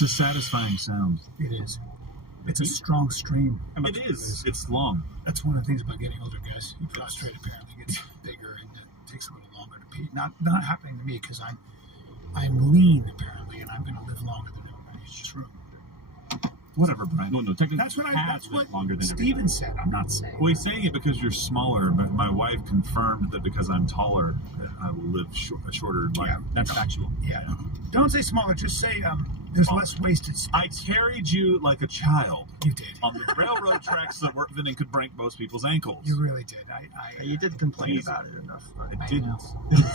It's a satisfying sound. It is. It's a strong stream. It is. It's long. That's one of the things about getting older, guys. Your prostate apparently gets bigger and it takes a little longer to pee. Not happening to me because I'm lean apparently, and I'm going to live longer than everybody. It's true. Whatever, Brian. No, technically, that's what longer than Steven said. I'm not saying. Well, he's saying it because you're smaller, but my wife confirmed that because I'm taller, that I will live a shorter life. Yeah. That's factual. Yeah. Don't say smaller. Just say there's less wasted space. I carried you like a child. You did. On the railroad tracks that weren't and could break most people's ankles. You really did. You did complain about it enough. I didn't. It's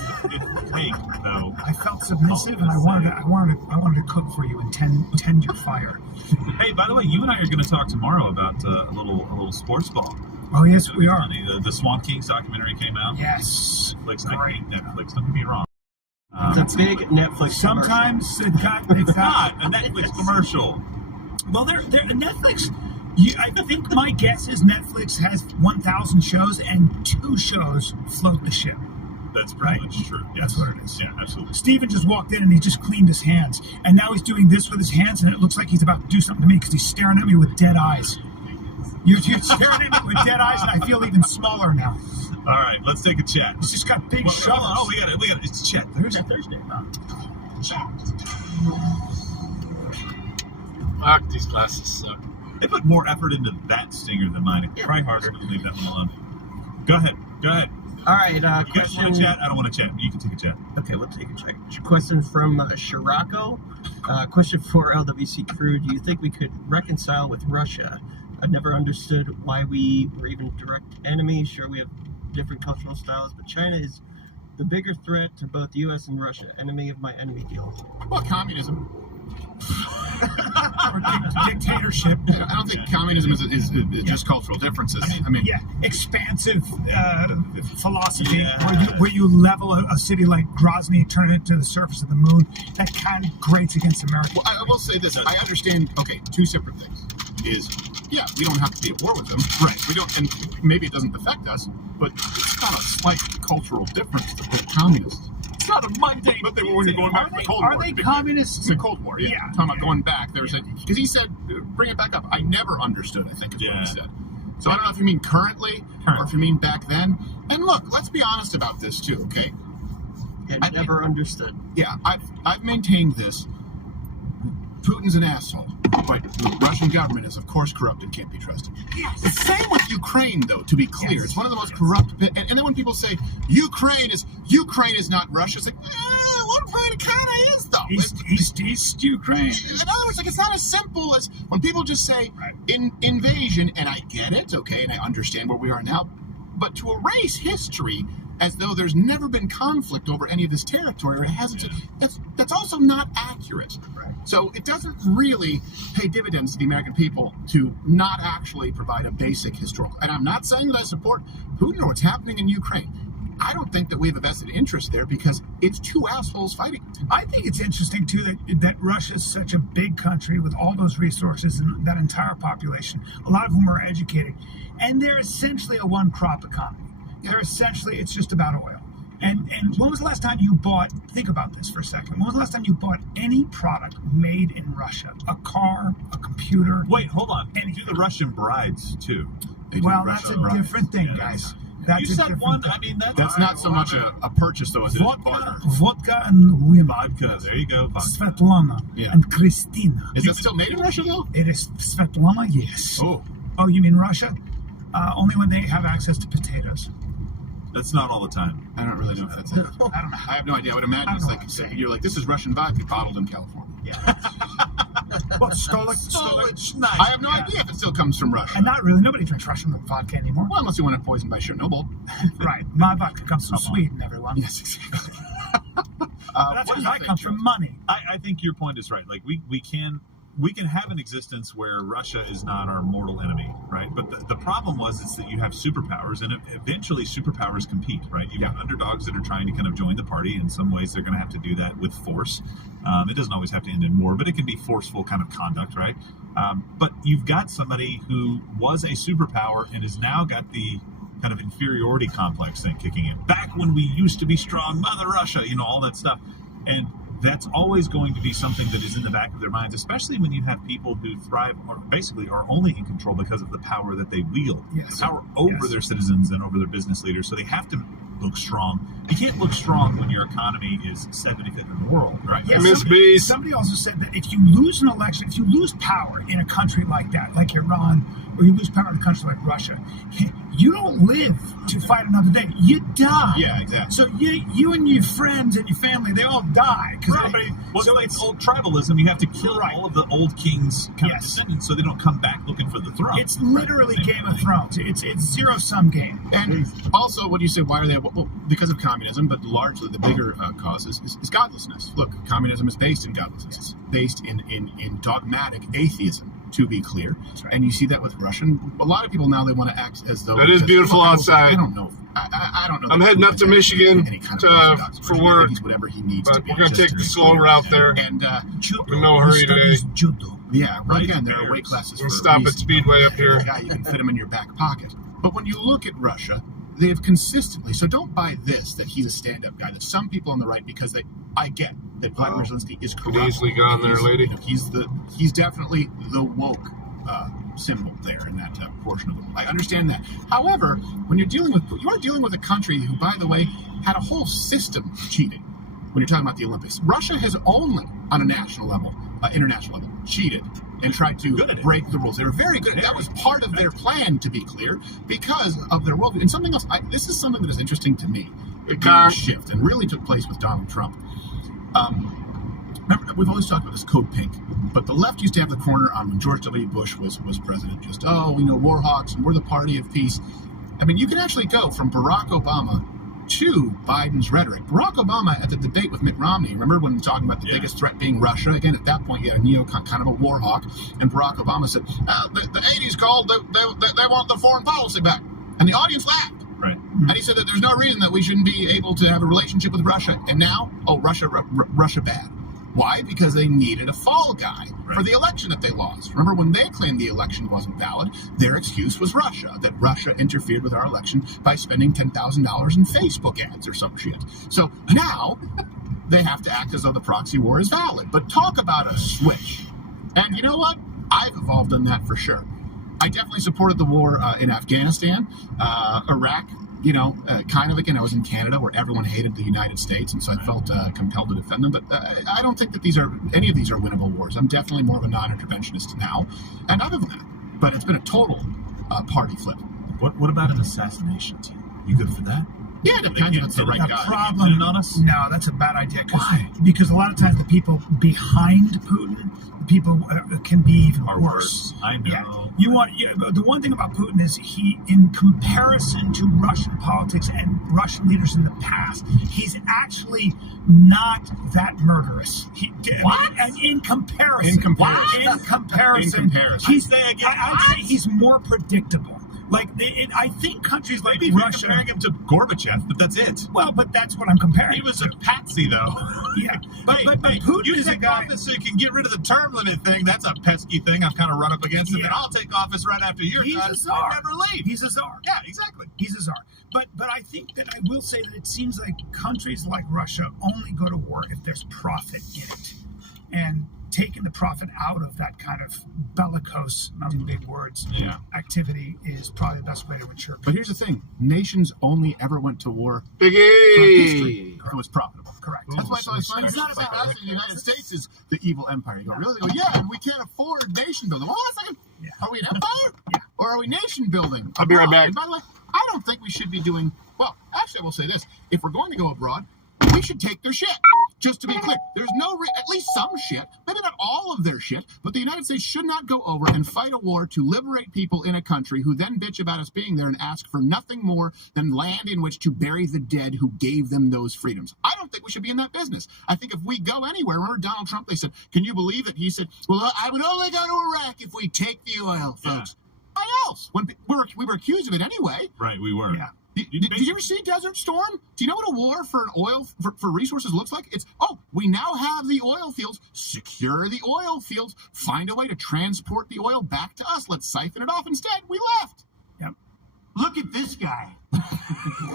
fake, though. I felt submissive, and I wanted to cook for you and tend your fire. Hey, by the way, you and I are going to talk tomorrow about a little sports ball. Oh yes, we are. The Swamp Kings documentary came out. Yes. Netflix. I hate Netflix. Don't get me wrong. It's a big Netflix. Sometimes it's not a Netflix commercial. Well, they're Netflix. I think my guess is Netflix has 1,000 shows and 2 shows float the ship. That's pretty much true. Yes. That's what it is. Yeah, absolutely. Steven just walked in and he just cleaned his hands. And now he's doing this with his hands, and it looks like he's about to do something to me because he's staring at me with dead eyes. You're staring at me with dead eyes, and I feel even smaller now. All right, let's take a chat. He's just got big shovels. Oh, we got it. It's chat. Thursday. Fuck, these glasses suck. They put more effort into that stinger than mine. Try harder to leave that one alone. Go ahead. All right, You guys question. want to chat? I don't want to chat. You can take a chat. Okay, we'll take a check. Question from Shirako. Question for LWC crew. Do you think we could reconcile with Russia? I've never understood why we were even direct enemies. Sure, we have different cultural styles, but China is the bigger threat to both the U.S. and Russia. Enemy of my enemy deal. Well, communism. Or dictatorship. I don't think communism is just cultural differences. I mean, yeah, expansive philosophy where you level a city like Grozny, turn it to the surface of the moon. That kind of grates against America. Well, I will say this. I understand. Okay, 2 separate things. Yeah, we don't have to be at war with them. Right. We don't, and maybe it doesn't affect us, but it's not a slight cultural difference to put communists. It's not a mundane. But they were when you're going back to the Cold War. Are they communists? It's the Cold War, yeah. Talking about going back, there was because he said, bring it back up. I never understood, I think is what he said. So I don't know if you mean currently or if you mean back then. And look, let's be honest about this too, okay? I never understood. Yeah, I've maintained this. Putin's an asshole, but the Russian government is, of course, corrupt and can't be trusted. Yes. The same with Ukraine, though, to be clear. It's one of the most corrupt... And then when people say, Ukraine is not Russia, it's like, Ukraine it kind of is, though. East Ukraine. In other words, it's not as simple as when people just say invasion, and I get it, okay, and I understand where we are now, but to erase history as though there's never been conflict over any of this territory, or it hasn't. That's also not accurate. Right. So it doesn't really pay dividends to the American people to not actually provide a basic historical. And I'm not saying that I support Putin or what's happening in Ukraine. I don't think that we have a vested interest there because it's 2 assholes fighting. I think it's interesting, too, that Russia's such a big country with all those resources and that entire population, a lot of whom are educated, and they're essentially a one-crop economy. They're essentially, it's just about oil. And when was the last time you bought, think about this for a second, when was the last time you bought any product made in Russia? A car, a computer? Wait, hold on. And do the Russian brides, too. Well, that's a different thing, guys. That's you said one, I mean, that's not so much a purchase, though, as it is a barter. Vodka and women. Vodka, there you go. Vodka. Svetlana and Christina. Is that still made in Russia, though? It is Svetlana, yes. Oh, you mean Russia? Only when they have access to potatoes. That's not all the time. I don't really know if that's it. I don't know. I have no idea. I would imagine it's like, you're like, this is Russian vodka bottled in California. Yeah. Well, Stolich, nice. I have no idea if it still comes from Russia. And not really. Nobody drinks Russian vodka anymore. Well, unless you want it poisoned by Chernobyl. Right. My vodka comes from Sweden, everyone. Yes, exactly. That's because I come from money. I think your point is right. Like, we can have an existence where Russia is not our mortal enemy, right? But the problem is that you have superpowers, and eventually superpowers compete, right? You've got underdogs that are trying to kind of join the party. In some ways, they're going to have to do that with force. It doesn't always have to end in war, but it can be forceful kind of conduct, right? But you've got somebody who was a superpower and has now got the kind of inferiority complex thing kicking in. Back when we used to be strong, Mother Russia, all that stuff. And that's always going to be something that is in the back of their minds, especially when you have people who thrive or basically are only in control because of the power that they wield, Yes. the power over Yes. their citizens and over their business leaders. So they have to look strong. You can't look strong when your economy is 75th in the world, right? Yes. Miss Beast. Somebody also said that if you lose an election, if you lose power in a country like that, like Iran, or you lose power in a country like Russia, you don't live to fight another day. You die. Yeah, exactly. So you and your friends and your family, they all die. Right. So it's old tribalism. You have to kill all of the old kings' kind of Yes. descendants so they don't come back looking for the throne. It's literally Game of Thrones. It's zero-sum game. And also, what do you say? Why are they? Well, because of communism, but largely the bigger cause is godlessness. Look, communism is based in godlessness. It's based in dogmatic atheism, to be clear. Right. And you see that with Russian. A lot of people now, they want to act as though It is beautiful outside. I don't know. I don't know. I'm heading up to Michigan any kind of to- Orthodox for version. I work, think he's whatever he needs to but be. we're going to just take be the slow clear. route there. And In no hurry today. Judo. yeah, well, Right. again, there are weight classes. We'll for a stop at reason. Speedway up here. Yeah, you can fit them in your back pocket. But when you look at Russia, they have consistently, so don't buy this, that he's a stand-up guy, that some people on the right, because I get that Vladimir Zelensky is corrupt. easily gone there, lady. He's definitely the woke symbol there in that portion of the world. I understand that. However, when you are dealing with a country who, by the way, had a whole system of cheating. When you're talking about the Olympics, Russia has only, on a national level, international level, cheated and tried to Good at it. break the rules. They were very good. That was part of their plan, to be clear, because of their worldview. And something else, this is something that is interesting to me. The shift, and really took place with Donald Trump. Remember, we've always talked about this code pink, but the left used to have the corner on when George W. Bush was president. Just, we know war hawks and we're the party of peace. I mean, you can actually go from Barack Obama to Biden's rhetoric. Barack Obama at the debate with Mitt Romney, remember when talking about the biggest threat being Russia? Again, at that point, you had a neocon, kind of a war hawk, and Barack Obama said, the 80s called, they want the foreign policy back. And the audience laughed. Right. And he said that there's no reason that we shouldn't be able to have a relationship with Russia. And now, Russia bad. Why? Because they needed a fall guy for the election that they lost. Remember when they claimed the election wasn't valid, their excuse was Russia, that Russia interfered with our election by spending $10,000 in Facebook ads or some shit. So now they have to act as though the proxy war is valid. But talk about a switch. And you know what? I've evolved on that for sure. I definitely supported the war in Afghanistan, Iraq. Kind of, again, I was in Canada where everyone hated the United States, and so I felt compelled to defend them. But I don't think that any of these are winnable wars. I'm definitely more of a non-interventionist now, and other than that. But it's been a total party flip. What about an assassination team? You good for that? Yeah, it depends if it's the right The guy. problem, Pin it on us? no, that's a bad idea. Why? Because a lot of times the people behind Putin, the people can be even Or worse. worse. I know. Yeah, the one thing about Putin is he, in comparison to Russian politics and Russian leaders in the past, he's actually not that murderous. And in comparison, In comparison. he's I'd say he's more predictable. Like, I think countries like Maybe if you're Russia. comparing him to Gorbachev, but that's it. Well, but that's what I'm comparing. He was a patsy, though. Yeah, but Putin you is a take guy. office so you can get rid of the term limit thing. That's a pesky thing I've kind of run up against. And then Yeah. I'll take office right after you're He's done a czar. and never leave. He's a czar. Yeah, exactly. He's a czar. But I think that I will say that it seems like countries like Russia only go to war if there's profit in it. And taking the profit out of that kind of bellicose, not in big words, activity is probably the best way to ensure peace. But here's the thing. Nations only ever went to war from history Biggie! if it was profitable. Correct. That's why it's always funny. It's not about us. The United States is the evil empire. You go, really? They go, yeah, and we can't afford nation building. Well, hold on a second. Yeah. Are we an empire? Yeah. Or are we nation building? I'll be right abroad? back. And by the way, I don't think we should be doing, well, actually, I will say this. If we're going to go abroad, we should take their shit. Just to be clear, there's at least some shit, maybe not all of their shit, but the United States should not go over and fight a war to liberate people in a country who then bitch about us being there and ask for nothing more than land in which to bury the dead who gave them those freedoms. I don't think we should be in that business. I think if we go anywhere, remember Donald Trump, they said, can you believe it? He said, well, I would only go to Iraq if we take the oil, folks. Why else? When we were accused of it anyway. Right, we were. Yeah. Did you ever see Desert Storm? Do you know what a war for oil for resources looks like? It's, we now have the oil fields. Secure the oil fields. Find a way to transport the oil back to us. Let's siphon it off. Instead, we left. Yep. Look at this guy.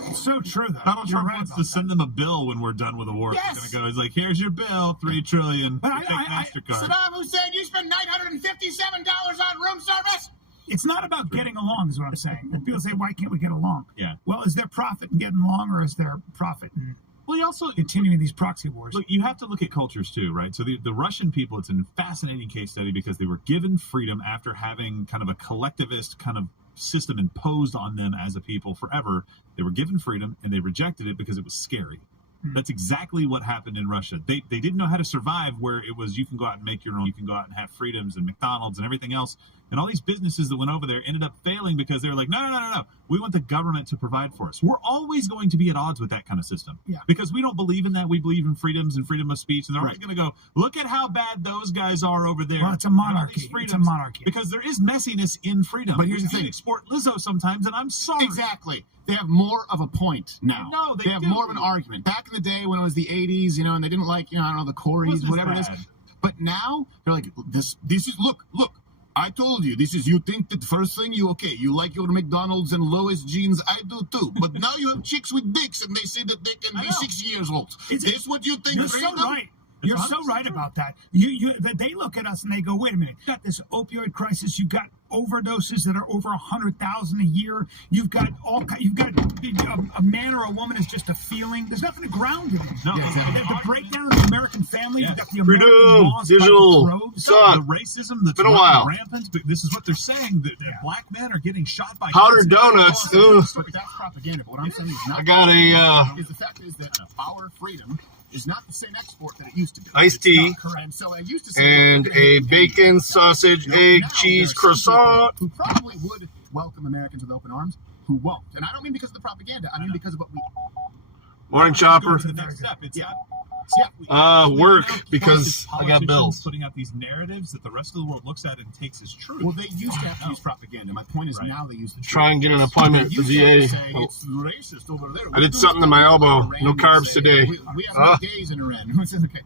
It's so true, though. Donald You're Trump right wants about to that. send them a bill when we're done with the war. Yes. He's going to go. He's like, here's your bill, $3 trillion. But Take MasterCard. Saddam Hussein, you spent $957 on room service. It's not about getting along, is what I'm saying. And people say, why can't we get along? Yeah. Well, is there profit in getting along, or is there profit in Well, you also continuing these proxy wars? look. You have to look at cultures too, right? So the Russian people, it's a fascinating case study because they were given freedom after having kind of a collectivist kind of system imposed on them as a people forever. They were given freedom and they rejected it because it was scary. That's exactly what happened in Russia. They didn't know how to survive where it was you can go out and make your own, you can go out and have freedoms and McDonald's and everything else. And all these businesses that went over there ended up failing because they were like, no. We want the government to provide for us. We're always going to be at odds with that kind of system. Yeah. Because we don't believe in that. We believe in freedoms and freedom of speech. And they're always going to go, look at how bad those guys are over there. Well, it's a And all monarchy. these It's freedoms. a monarchy. Because there is messiness in freedom. But here's We the thing. export Lizzo sometimes, and I'm sorry. Exactly. They have more of a point now. No, they have do. more of an argument. Back in the day when it was the 80s, and they didn't like, I don't know, the Corys, Wasn't as whatever it is. bad. But now they're like, this is look. I told you, this is, you think that the first thing you like your McDonald's and lowest jeans, I do too. But now you have chicks with dicks and they say that they can I be know. 6 years old. Is this what you think? You're so freedom? right. You're so right about that. They look at us and they go, wait a minute. You've got this opioid crisis. You've got overdoses that are over 100,000 a year. You've got a man or a woman is just a feeling. There's nothing to ground it in. No, Yeah, exactly. The breakdown of the American family. Yes. You've got the American Freedom, laws digital, by the probes. suck. The racism that's Been a running while. rampant. But this is what they're saying. That black men are getting shot by Powdered kids. donuts. Ugh. But that's propaganda. But what I'm saying is not. I got a Is the fact is that our freedom is not the same export that it used to be. iced It's tea not correct. And so I used to say and a bacon, sausage, egg, now cheese, there are some croissant. people who probably would welcome Americans with open arms, who won't. And I don't mean because of the propaganda. I mean because of what we. Morning, Go Chopper. to the next step. It's Yeah. Work, now because I got politicians bills. Putting out these narratives that the rest of the world looks at and takes as true. Well, they used to have to use propaganda. My point is Right. now they use the truth. Try and get an appointment at the They used to VA. have to say, it's racist over there. I did something to my elbow. No carbs today. We have no gays in Iran. Okay.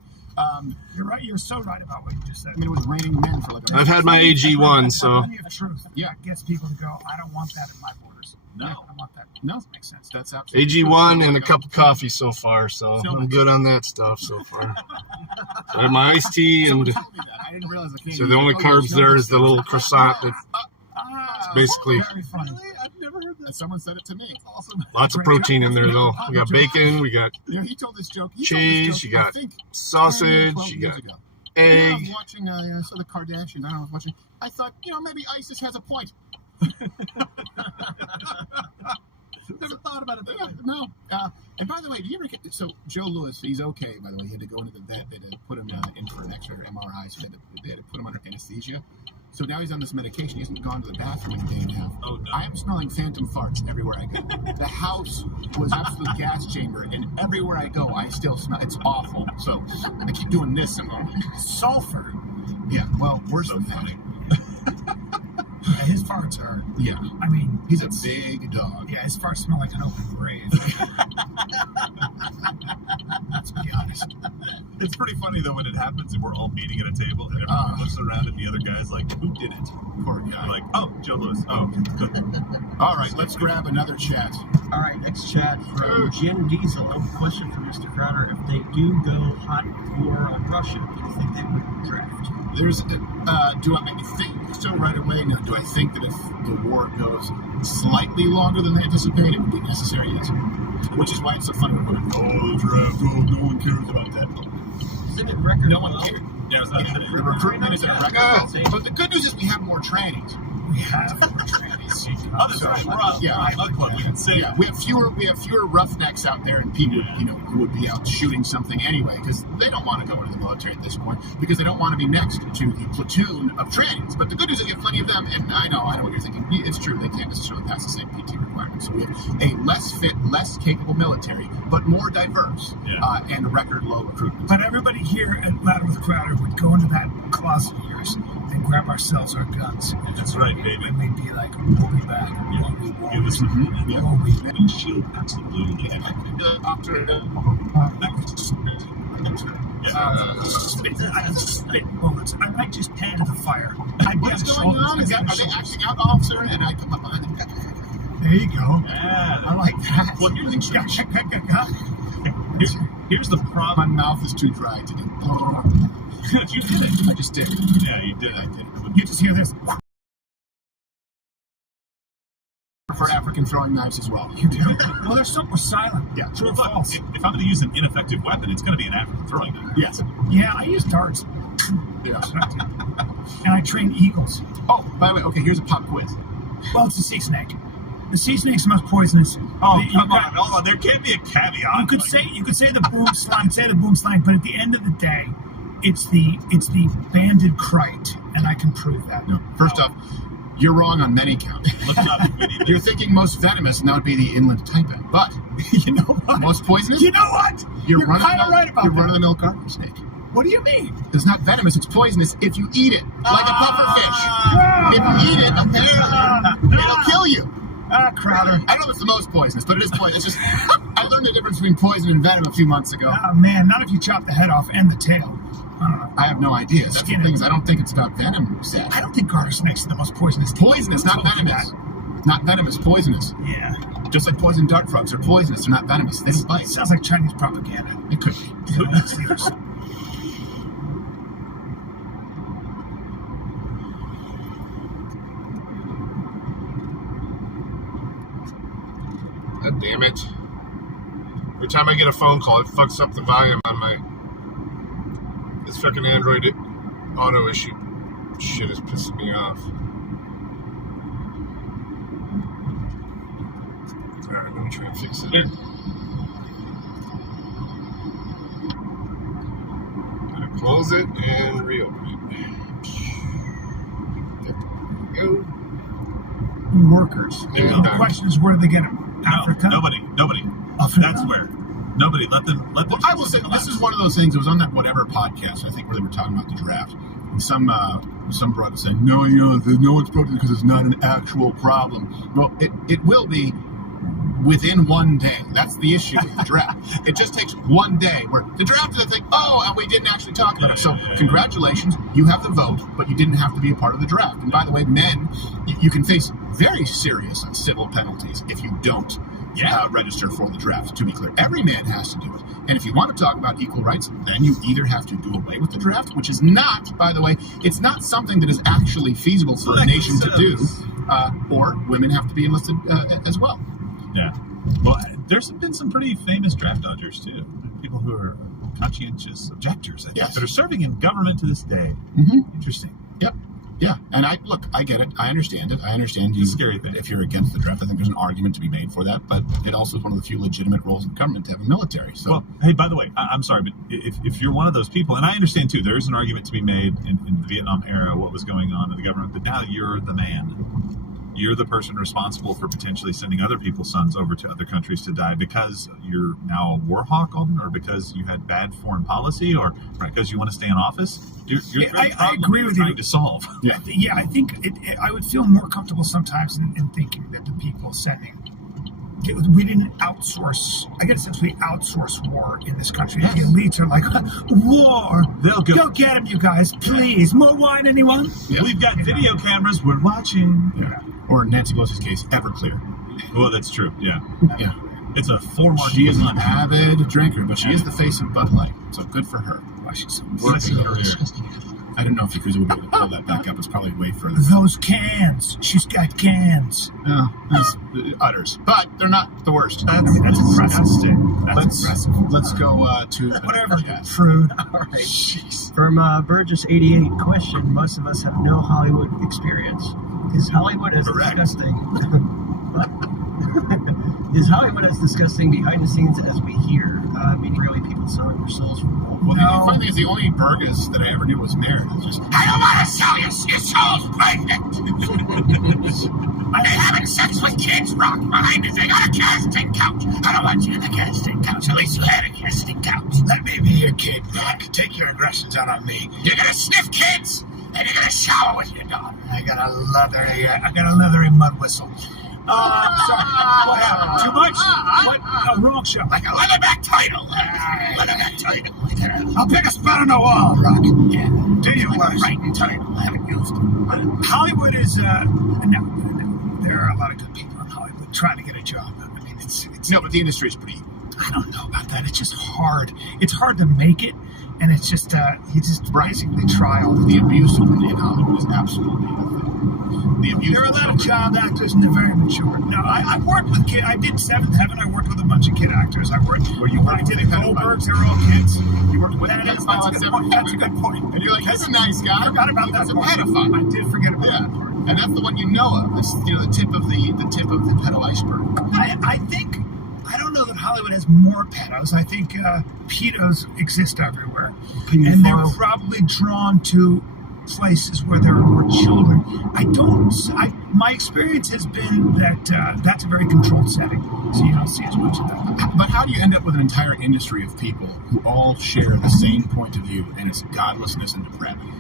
You're right. You're so right about what you just said. I mean, it was raining men for like a I've had my AG1, so Plenty of truth. Yeah. That gets people to go, I don't want that in my borders. No. I don't want that. No. That makes sense. That's absolutely AG1 true. and a cup of coffee so far, so I'm good on that stuff so far. So I have my iced tea, Someone and told me that. I didn't realize the so the only carbs there is the little croissant that basically Very funny. I've never heard that. Someone said it to me. It's awesome. lots of protein in there though. We got bacon, we got He told this joke. He cheese, told this you joke, I got think, 10, sausage, 12 you years got ago. I egg. was watching, I saw the Kardashians. I don't know, I was watching. I thought, maybe ISIS has a point. Never thought about it that way. No. And by the way, do you ever get, so Joe Lewis, he's okay, by the way. He had to go into the vet. They had to put him in for an extra MRI, so they had to put him under anesthesia. So now he's on this medication. He hasn't gone to the bathroom in a day and a half. Oh, no. I am smelling phantom farts everywhere I go. The house was absolute gas chamber, and everywhere I go, I still smell. It's awful. So I keep doing this. I'm going, sulfur. Yeah, well, worse So than funny. Yeah, his farts are. that. Yeah. I mean, He's a big dog. yeah, his farts smell like an open grave. Let's be honest. It's pretty funny though when it happens and we're all meeting at a table and everyone looks around at the other guy's like, who did it? Poor guy. They're like, oh, Joe Lewis. Oh, good. All right, let's grab another chat. All right, next chat from Jim Diesel. A question for Mr. Crowder. If they do go hot war on Russia, do you think they would draft? There's, do I think so right away? No. Do I think that if the war goes slightly longer than they anticipate, it would be necessary? Yes. Which is why it's so funny when women go, oh, draft, no one cares about that. Isn't it record? No one cares. Yeah, I was not Yeah, kidding. the recruitment is at record. Yeah. But the good news is we have more trannies. We have trannies. Oh, that's right. We're on Unplugged. We can say Yeah, we have fewer roughnecks out there, and people, who would be out shooting something anyway, because they don't want to go into the military at this point, because they don't want to be next to the platoon of trannies. But the good news is you have plenty of them, and I know what you're thinking. It's true, they can't necessarily pass the same PT requirements. So we have a less fit, less capable military, but more diverse, and record low recruitment. But everybody here at Louder with Crowder would go into that closet of yours and grab ourselves our guns. That's right, baby. And we'd be like, we'll be back. Give us We'll be back. and shield absolutely. I spit bullets. I might just pan to the fire. I'd be What's on the going on? shoulders. Are they acting out, officer? And I come up behind them. There you go. Yeah. I like that. Well, here's the My problem. mouth is too dry to do. You did it. I just did. Yeah, you did. I did. You just hear this. For African throwing knives as well. You do? Well, they're so more silent. Yeah. True or Look, false? if I'm going to use an ineffective weapon, it's going to be an African throwing knife. Yes. Yeah, I use darts. Yeah. And I train eagles. Oh, by the way, okay, here's a pop quiz. Well, it's a sea snake. The sea snake's the most poisonous. Oh, You come got- on. Hold on. There can't be a caveat. You could say the boom slang, but at the end of the day, it's the banded kite, and I can prove that. No. First off, you're wrong on many counts. Look it up. We need You're this. thinking most venomous, and that would be the inland taipan. But You know what? most poisonous, You know what? You're kind of right about You're that. run-of-the-mill garden snake. What do you mean? It's not venomous, it's poisonous if you eat it, like a pufferfish. If you eat it, apparently, it'll kill you. Crowder. I don't know if it's the most poisonous, but it is poisonous. It's just, I learned the difference between poison and venom a few months ago. Oh, man, not if you chop the head off and the tail. I don't know. I have no idea. That's the Skin it. thing is, I don't think it's got venom set. I don't think garter snakes are the most poisonous. Poisonous, not venomous. Not venomous, poisonous. Yeah. Just like poison dart frogs are poisonous, they're not venomous. They don't bite. Sounds like Chinese propaganda. It could be. Yeah, that's yours. God damn it. Every time I get a phone call, it fucks up the volume on my... This fucking Android auto issue shit is pissing me off. Alright, let me try and fix it. Gotta close it and reopen it. There we go. Workers. There you The go. question is, where do they get them? Africa? No, nobody. Africa? That's where. Nobody. Let them. Well, I will say this is one of those things. It was on that whatever podcast, I think, where they were talking about the draft. And some broad was saying, no, no one's protesting because it's not an actual problem. Well, it will be within one day. That's the issue with the draft. It just takes one day where the draft is a thing. Oh, and we didn't actually talk about it. So congratulations, you have the vote, but you didn't have to be a part of the draft. And by the way, men, you can face very serious civil penalties if you don't register for the draft. To be clear, every man has to do it. And if you want to talk about equal rights, then you either have to do away with the draft, which is not, by the way, it's not something that is actually feasible for a nation to do, or women have to be enlisted as well. Yeah. Well, there's been some pretty famous draft dodgers too. People who are conscientious objectors, I think, that are serving in government to this day. Mm-hmm. Interesting. Yep. Yeah. And I get it. I understand it. I understand It's a scary thing. If you're against the draft, I think there's an argument to be made for that. But it also is one of the few legitimate roles in government to have a military. So, Well, hey, by the way, I'm sorry, but if you're one of those people, and I understand too, there is an argument to be made in the Vietnam era, what was going on in the government, but now you're the man. You're the person responsible for potentially sending other people's sons over to other countries to die because you're now a war hawk, Alden, or because you had bad foreign policy, or because you want to stay in office. I agree with you. Trying to solve. Yeah, I think I would feel more comfortable sometimes in thinking that the people sending, we didn't outsource. I get a sense we outsource war in this country. Yes. The elites are like, war. They'll go get them, you guys, please. More wine, anyone? Yeah. We've got video cameras. We're watching. yeah. Or in Nancy Pelosi's case, Everclear. Oh, that's true. Yeah. Yeah. It's a 4-mark. She is an avid drinker, but she is the face of Bud Light. So good for her. Oh, she's so Working career. I don't know if Yakuza would be able to pull that back up. It's probably way further. Those cans. She's got cans. Yeah, that's utters. But they're not the worst. That's impressive. Let's go to Whatever, chat. Prude. All right. From Burgess88, question: most of us have no Hollywood experience. Is Hollywood as disgusting? What? Is Hollywood as disgusting behind the scenes as we hear? Meaning, really, people selling their souls for gold. Well, the funny thing is, the only Burgess that I ever knew was married. It's just, I don't want to sell you. Your soul's pregnant. I'm having sex with kids rocked behind us. They got a casting couch. I don't want you in the casting couch. At least you had a casting couch. Let me be your kid, Doc. Take your aggressions out on me. You're gonna sniff kids, and you're gonna shower with your daughter. I got a leathery mud whistle. Sorry. What happened? Too much? What? Wrong show. Like a leatherback title. Leatherback title. I'll pick a spot on the wall, Rock. Yeah. Do you work? Writing title. I haven't used it. Hollywood is, no. There are a lot of good people in Hollywood. trying to get a job. I mean, it's No, but the industry is pretty. I don't know about that. It's just hard. It's hard to make it, and it's just you just basically try all The abuse in Hollywood is absolutely the abuse. There are a lot of child actors, and they're very mature. No, I worked with kids. I did Seventh Heaven. I worked with a bunch of kid actors. I worked. Were you when I did the Goldbergs, they were all kids. You worked with That's a good point. That's a good point. And you're like, he's a nice guy. I forgot about He that was a part. pedophile. I did forget about Yeah. that part. And that's the one you know of. It's the tip of the pedo iceberg. I think I don't know that Hollywood has more pedos. I think pedos exist everywhere, and they're probably drawn to places where there are more children. My experience has been that that's a very controlled setting, so you don't see as much of that. But how do you end up with an entire industry of people who all share the same point of view, and it's godlessness and depravity?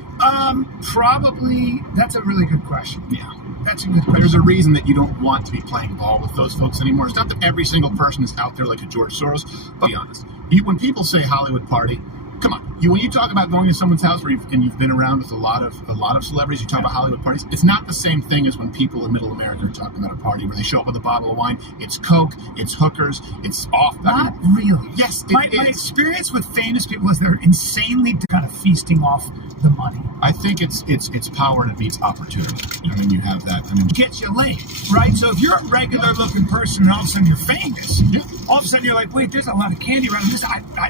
Probably that's a really good question. Yeah. That's a good question. There's a reason that you don't want to be playing ball with those folks anymore. It's not that every single person is out there like a George Soros, but be honest. When people say Hollywood party, come on. When you talk about going to someone's house you've been around with a lot of celebrities, you talk about Hollywood parties. It's not the same thing as when people in Middle America are talking about a party where they show up with a bottle of wine. It's Coke, it's hookers, it's off. Not really. Yes, my experience with famous people is they're insanely kind of feasting off the money. I think it's power and it beats opportunity. I mean, you have that. I mean, It gets you laid, right? So if you're a regular looking person and all of a sudden you're famous, all of a sudden you're like, wait, there's a lot of candy around this.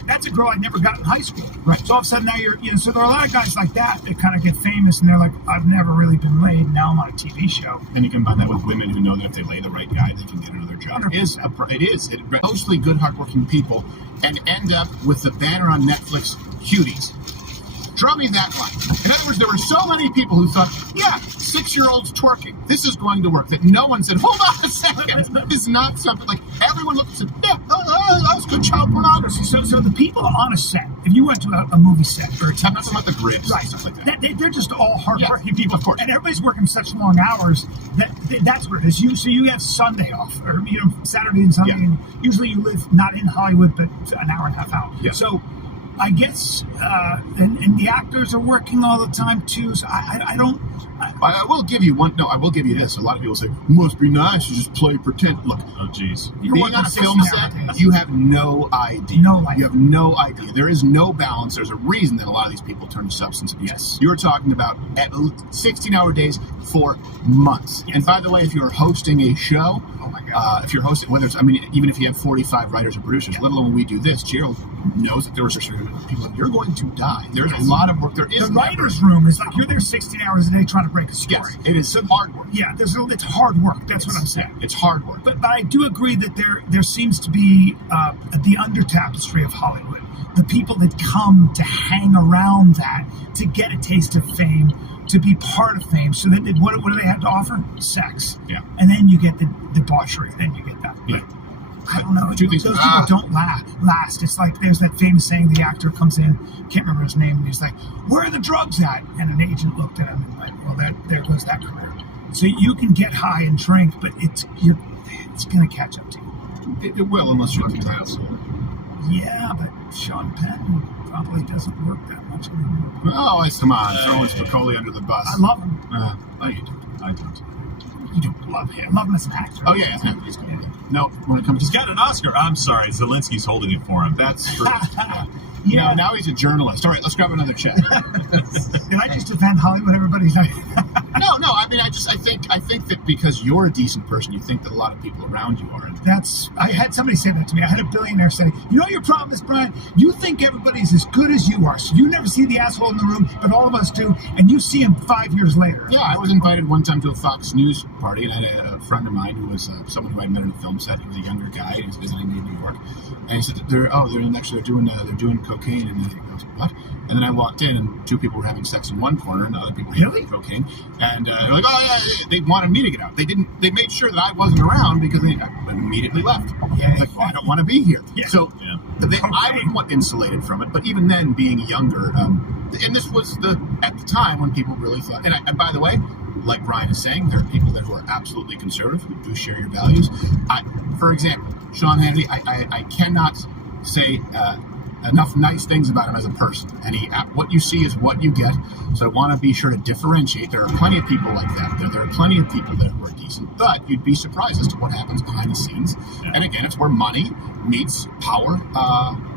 That's a girl I never got in high school. Right. So all of a sudden now so there are a lot of guys like that kind of get famous and they're like, I've never really been laid. Now I'm on a TV show. and you combine that with women who know that if they lay the right guy, they can get another job. 100%. It is mostly good, hardworking people, and end up with the banner on Netflix, cuties. Draw me that line. In other words, there were so many people who thought, yeah, 6-year-olds twerking. This is going to work. That no one said, hold on a second. This is not something like everyone looked and said, yeah, that's good child pornography. So the people on a set, if you went to a movie set or a I'm not talking about the grids right, and stuff like that. they're just all hardworking Yeah, people, of course. and everybody's working such long hours that's what it is. So you have Sunday off, or Saturday and Sunday. Yeah. And usually you live not in Hollywood, but an hour and a half out. Yeah. So I guess, and the actors are working all the time too. So I don't. I will give you one. No, I will give you this. A lot of people say, must be nice. You just play pretend. Look, Oh, jeez. You're being working on a 16 film hour set, days. you have no idea. No idea. You have no idea. There is no balance. There's a reason that a lot of these people turn to substance abuse. Yes. You're talking about at 16-hour days for months. Yes. And by the way, if you're hosting a show, Oh my God. if you're hosting, even if you have 45 writers or producers, let alone when we do this, Gerald knows that there was people. You're going to die. There's a lot of work. There is The writer's room is like you're there 16 hours a day trying to break a story. Yes, it is some hard work. Yeah, it's hard work. That's what I'm saying. It's hard work. But I do agree that there seems to be the under tapestry of Hollywood, the people that come to hang around that, to get a taste of fame, to be part of fame. So that what do they have to offer? Sex. Yeah. And then you get the debauchery. Then you get that. Yeah. I don't know. Two things. Those people don't last. It's like there's that famous saying: the actor comes in, can't remember his name, and he's like, "Where are the drugs at?" And an agent looked at him and like, "Well, there goes that career." So you can get high and drink, but it's going to catch up to you. It will, unless you're looking at it. Yeah, but Sean Penn probably doesn't work that much anymore. Oh, come on. Throwing Spicoli under the bus. I love him. No, you don't. I don't. You don't love him. I love him as an actor. Oh, yeah. He's good. No, when it comes He's to... got an Oscar. I'm sorry. Zelensky's holding it for him. That's true. Yeah. Now he's a journalist. All right, let's grab another check. Did I just defend Hollywood? Everybody's like, No. I mean, I think that because you're a decent person, you think that a lot of people around you are. I had somebody say that to me. I had a billionaire say, you know your problem is, Brian, you think everybody's as good as you are. So you never see the asshole in the room, but all of us do, and you see him 5 years later. Yeah, I was invited one time to a Fox News party, and I had a friend of mine who was someone who I'd met on a film set. He was a younger guy, and he was visiting me in New York. And he said, they're doing cocaine. And he goes, what? And then I walked in, and 2 people were having sex in one corner, and the other people were Really? doing cocaine. And they're like, oh yeah, they wanted me to get out. They made sure that I wasn't around because I immediately left. Yeah. Like, well, I don't want to be here. Yeah. So Yeah. I was insulated from it. But even then, being younger, and this was at the time when people really thought. And by the way, like Brian is saying, there are people who are absolutely conservative who do share your values. For example, Sean Hannity, I cannot say enough nice things about him as a person. And what you see is what you get. So I want to be sure to differentiate. There are plenty of people like that. There are plenty of people that were decent, but you'd be surprised as to what happens behind the scenes. Yeah. And again, it's where money meets power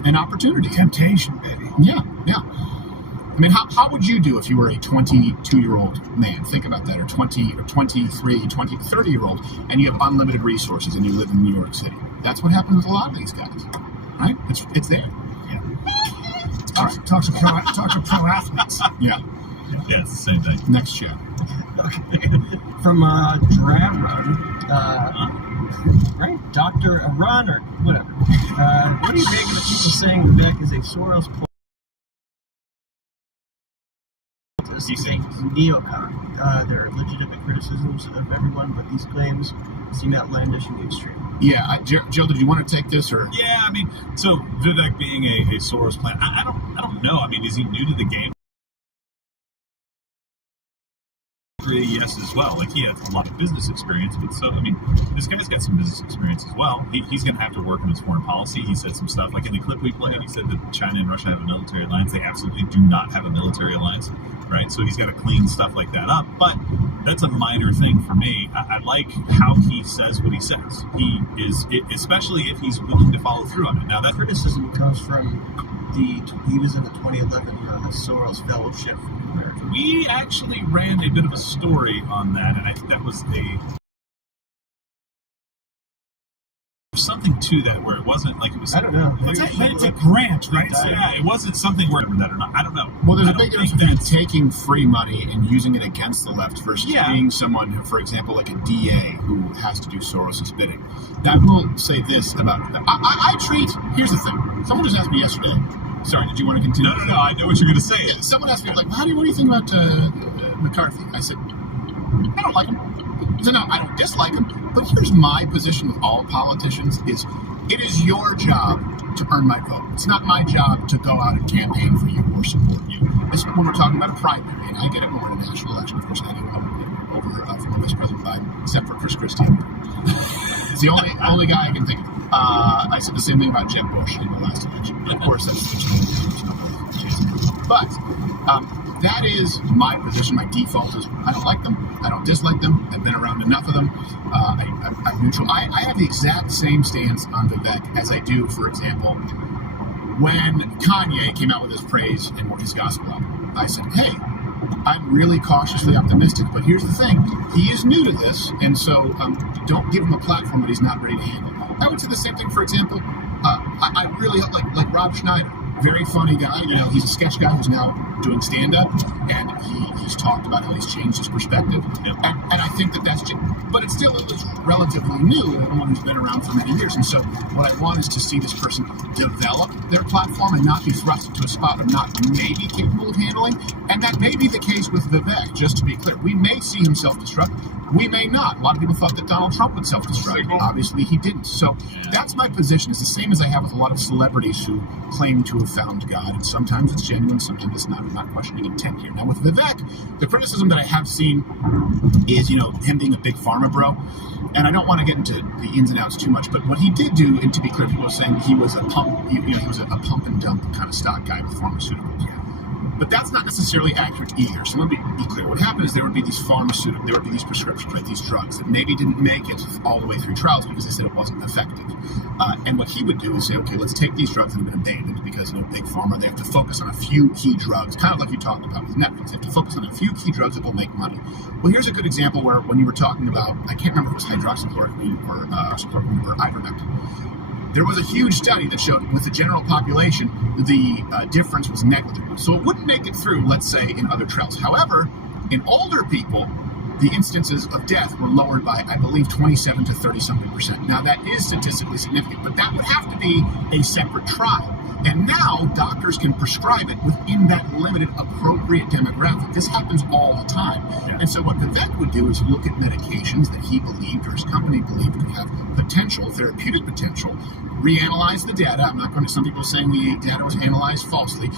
and opportunity. Temptation, baby. Yeah. I mean, how would you do if you were a 22-year-old man? Think about that, or 20, or 23, 20, 30-year-old, and you have unlimited resources and you live in New York City. That's what happens with a lot of these guys, right? It's there. Yeah. Talk to pro athletes. Yeah. Yeah, it's the same thing. Next show. Okay. From Drab Run, right? Dr. Run or whatever. What do you make of the people saying Vivek is a Soros poultist? He's a neocon. There are legitimate criticisms of everyone, but these claims seem outlandish in the extreme. Yeah, Jill, did you want to take this or? Yeah, I mean, so Vivek being a Soros plant, I don't know. I mean, is he new to the game? Yes, as well. Like, he has a lot of business experience, but so, I mean, this guy's got some business experience as well. He's going to have to work on his foreign policy. He said some stuff, like in the clip we played, he said that China and Russia have a military alliance. They absolutely do not have a military alliance, right? So he's got to clean stuff like that up, but that's a minor thing for me. I like how he says what he says. He is, especially if he's willing to follow through on it. Now, that criticism comes from he was in the 2011 Soros Fellowship for America. We actually ran a bit of a story on that, and I think that was something to that where it wasn't like it was. I don't know. It's a grant, right? Yeah, it wasn't something where that or not. I don't know. Well, there's a big difference between taking free money and using it against the left versus being someone who, for example, like a DA who has to do Soros' bidding. Now, I will say this about I treat. Here's the thing. Someone just asked me yesterday. Sorry, did you want to continue? No. I know what you're going to say. Someone asked me, like, what do you think about McCarthy? I said, I don't like him. So no, I don't dislike him. But here's my position with all politicians: is it is your job to earn my vote. It's not my job to go out and campaign for you or support you. It's when we're talking about a primary, and I get it when we're in a national election. Of course, I do over former Vice President Biden, except for Chris Christie. It's the only guy I can think of. I said the same thing about Jeb Bush in the last election. Of course, that's but that is my position. My default is I don't like them. I don't dislike them. I've been around enough of them. I'm neutral. I have the exact same stance on Vivek as I do, for example, when Kanye came out with his praise and his gospel album. I said, hey, I'm really cautiously optimistic, but here's the thing. He is new to this, and so don't give him a platform that he's not ready to handle. I would say the same thing, for example, I really like Rob Schneider. Very funny guy. You know, he's a sketch guy who's now doing stand-up, and he's talked about how he's changed his perspective. Yep. And I think that's just, but it still is relatively new, one who's been around for many years. And so what I want is to see this person develop their platform and not be thrust into a spot of not maybe capable of handling. And that may be the case with Vivek, just to be clear. We may see him self-destruct. We may not. A lot of people thought that Donald Trump would self-destruct. Obviously, he didn't. So that's my position. It's the same as I have with a lot of celebrities who claim to have found God. And sometimes it's genuine, sometimes it's not. I'm not questioning intent here. Now, with Vivek, the criticism that I have seen is, him being a big pharma bro. And I don't want to get into the ins and outs too much, but what he did do, and to be clear, people are saying he was a pump, he was a pump and dump kind of stock guy with pharmaceuticals. But that's not necessarily accurate either. So let me be clear. What happened is there would be these prescriptions, right? These drugs that maybe didn't make it all the way through trials because they said it wasn't effective. And what he would do is say, okay, let's take these drugs that have been abandoned because, big pharma, they have to focus on a few key drugs, kind of like you talked about with Netflix. They have to focus on a few key drugs that will make money. Well, here's a good example where when you were talking about, I can't remember if it was hydroxychloroquine or ivermectin. There was a huge study that showed with the general population, the difference was negligible. So it wouldn't make it through, let's say, in other trials. However, in older people, the instances of death were lowered by, I believe, 27 to 30-something%. Now, that is statistically significant, but that would have to be a separate trial. And now doctors can prescribe it within that limited appropriate demographic. This happens all the time. Yeah. And so what Vivek would do is look at medications that he believed or his company believed could have potential, therapeutic potential, reanalyze the data. I'm not going to, some people are saying the data was analyzed falsely.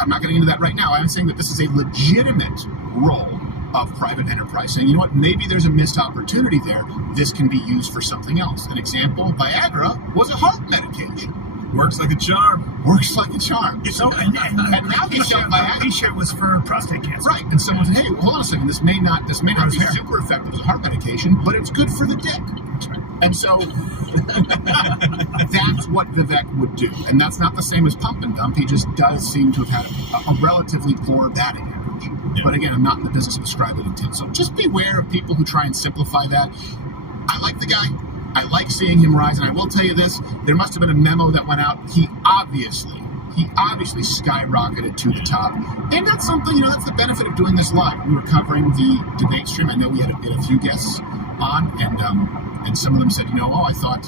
I'm not getting into that right now. I'm saying that this is a legitimate role of private enterprise, saying, you know what, maybe there's a missed opportunity there. This can be used for something else. An example, Viagra was a heart medication. Works like a charm. works like a charm. So, and now he's showing Alicia was for prostate cancer. Right, and someone said, hey, hold on a second, this may not be Hair. super effective as a heart medication, but it's good for the dick. That's right. And so that's what Vivek would do. And that's not the same as pump and dump. He just does seem to have had a relatively poor batting average. Yeah. But again, I'm not in the business of ascribing intent. So just beware of people who try and simplify that. I like the guy. I like seeing him rise. And I will tell you this, there must have been a memo that went out. He obviously skyrocketed to the top. And that's something, that's the benefit of doing this live. We were covering the debate stream. I know we had a few guests on, and some of them said, I thought